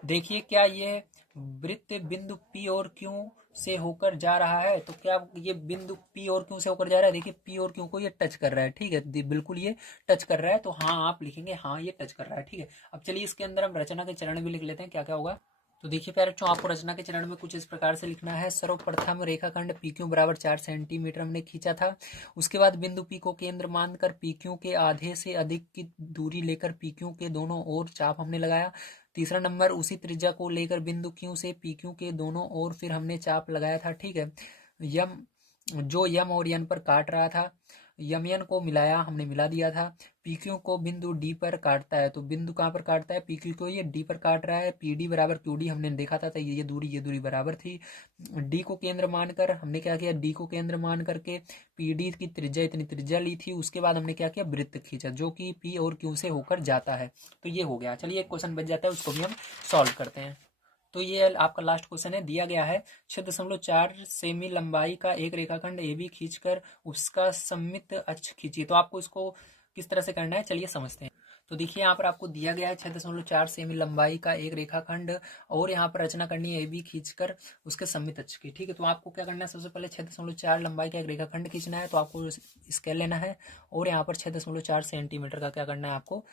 देखिए क्या ये वृत्त बिंदु पी और क्यू से होकर जा रहा है। तो क्या ये बिंदु पी और क्यू से होकर जा रहा है, देखिए पी और क्यू को ये टच कर रहा है। ठीक है, बिल्कुल ये टच कर रहा है। तो हाँ आप लिखेंगे हाँ ये टच कर रहा है। ठीक है, अब चलिए इसके अंदर हम रचना के चरण भी लिख लेते हैं, क्या क्या होगा। तो देखिए प्यारे बच्चों, आपको रचना के चरण में कुछ इस प्रकार से लिखना है। सर्वप्रथम रेखाखंड पी क्यू बराबर 4 सेंटीमीटर हमने खींचा था। उसके बाद बिंदु पी को केंद्र मानकर पी क्यू के आधे से अधिक की दूरी लेकर पी क्यू के दोनों ओर चाप हमने लगाया। तीसरा नंबर, उसी त्रिज्या को लेकर बिंदु क्यू से पी क्यू के दोनों ओर फिर हमने चाप लगाया था। ठीक है, यम जो यम और यन पर काट रहा था, यम यन को मिलाया, हमने मिला दिया था। पी क्यू को बिंदु डी पर काटता है। तो बिंदु कहाँ पर काटता है, पी क्यू को ये डी पर काट रहा है। पी डी बराबर क्यू डी हमने देखा था, तो ये दूरी बराबर थी। डी को केंद्र मानकर हमने क्या किया, डी को केंद्र मान करके पी डी की त्रिज्या इतनी त्रिज्या ली थी। उसके बाद हमने क्या किया, वृत्त खींचा जो कि पी और क्यू से होकर जाता है। तो ये हो गया। चलिए एक क्वेश्चन बच जाता है, उसको भी हम सॉल्व करते हैं। तो ये आपका लास्ट क्वेश्चन है, दिया गया है 6.4 सेमी लंबाई का एक रेखाखंड AB खींचकर उसका सममित अक्ष खींचिए। तो आपको इसको किस तरह से करना है, चलिए समझते हैं। तो देखिए यहाँ पर आपको दिया गया है 6.4 सेमी लंबाई का एक रेखाखंड और यहाँ पर रचना करनी है AB खींचकर उसके सममित अक्ष की। ठीक है, तो आपको क्या करना है, सबसे पहले 6.4 लंबाई का एक रेखाखंड खींचना है। तो आपको स्केल लेना है और यहाँ पर 6.4 सेंटीमीटर का क्या करना है आपको,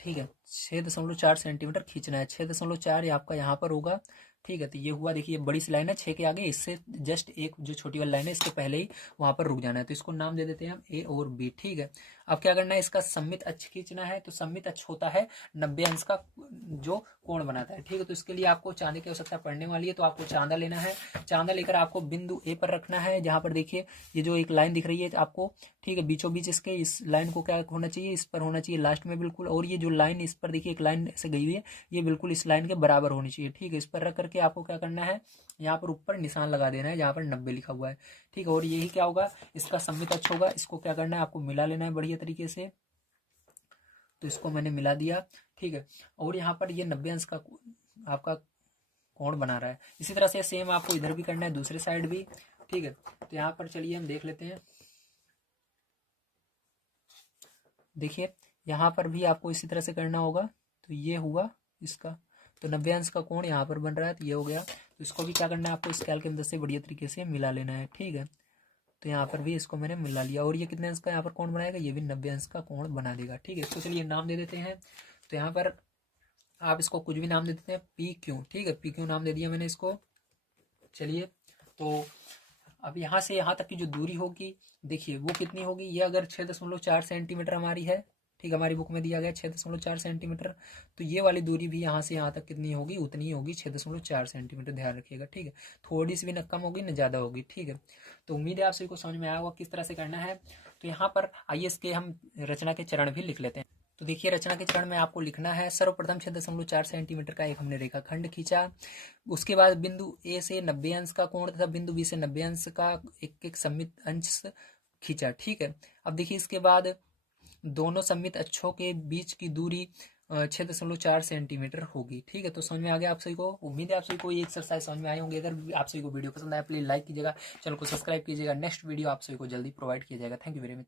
ठीक है, 6.4 सेंटीमीटर खींचना है। 6.4 आपका यहाँ पर होगा। ठीक है, तो ये हुआ, देखिए बड़ी सी लाइन है 6 के आगे, इससे जस्ट एक जो छोटी वाली लाइन है इसके पहले ही वहां पर रुक जाना है। तो इसको नाम दे देते हैं हम A और B। ठीक है, अब क्या करना है, इसका सममित अक्ष खींचना है। तो सममित अक्ष होता है 90 अंश का जो कोण बनाता है। ठीक है, तो इसके लिए आपको चांदे की आवश्यकता पड़ने वाली है। तो आपको चांदा लेना है, चांदा लेकर आपको बिंदु A पर रखना है, जहां पर देखिए ये जो एक लाइन दिख रही है आपको, ठीक है, बीचों बीच इसके इस लाइन को क्या होना चाहिए, इस पर होना चाहिए लास्ट में बिल्कुल। और ये जो लाइन इस पर देखिए एक लाइन ऐसे गई हुई है, ये बिल्कुल इस लाइन के बराबर होनी चाहिए। ठीक है, इस पर रख करके आपको क्या करना है, यहाँ पर ऊपर निशान लगा देना है जहाँ पर 90 लिखा हुआ है। ठीक है, और यही क्या होगा, इसका सममित अक्ष होगा। इसको क्या करना है, आपको मिला लेना है बढ़िया तरीके से। तो इसको मैंने मिला दिया। ठीक है, और यहाँ पर ये 90 अंश का आपका कोण बना रहा है। इसी तरह से सेम आपको इधर भी करना है, दूसरे साइड भी। ठीक है, तो यहाँ पर चलिए हम देख लेते हैं। देखिए यहाँ पर भी आपको इसी तरह से करना होगा। तो ये हुआ इसका, तो 90 अंश का कोण यहाँ पर बन रहा है, तो ये हो गया। तो इसको भी क्या करना है, आपको स्केल की मदद से बढ़िया तरीके से मिला लेना है। ठीक है, तो यहाँ पर भी इसको मैंने मिला लिया। और ये कितने अंश का यहाँ पर कोण बनाएगा, ये भी 90 अंश का कोण बना देगा। ठीक है, इसको चलिए नाम दे देते हैं। तो यहाँ पर आप इसको कुछ भी नाम दे देते हैं, PQ। ठीक है, PQ नाम दे दिया मैंने इसको। चलिए, तो अब यहाँ से यहाँ तक की जो दूरी होगी, देखिए वो कितनी होगी, ये अगर 6.4 सेंटीमीटर हमारी है, ठीक, हमारी बुक में दिया गया 6.4 सेंटीमीटर, तो ये वाली दूरी भी यहाँ से यहाँ तक कितनी होगी, उतनी ही होगी, 6.4 सेंटीमीटर, ध्यान रखिएगा। ठीक है, थोड़ी सी भी न कम होगी न ज़्यादा होगी। ठीक है, तो उम्मीद है आप सभी को समझ में आया होगा किस तरह से करना है। तो यहाँ पर आइए इसके हम रचना के चरण भी लिख लेते हैं। तो देखिए रचना के चरण में आपको लिखना है, सर्वप्रथम 6.4 सेंटीमीटर का एक हमने रेखाखंड खींचा। उसके बाद बिंदु ए से 90 अंश का कोण तथा बिंदु बी से 90 अंश का एक एक सममित अंश खींचा। ठीक है, अब देखिए इसके बाद दोनों सममित अक्षों के बीच की दूरी 6.4 सेंटीमीटर होगी। ठीक है, तो समझ में आ गया आप सभी को। उम्मीद है आप सभी को ये एक्सरसाइज समझ में आए होंगे। अगर आप सभी को वीडियो पसंद आया प्लीज लाइक कीजिएगा, चैनल को सब्सक्राइब कीजिएगा। नेक्स्ट वीडियो आप सभी को जल्दी प्रोवाइड किया जाएगा। Thank you very much.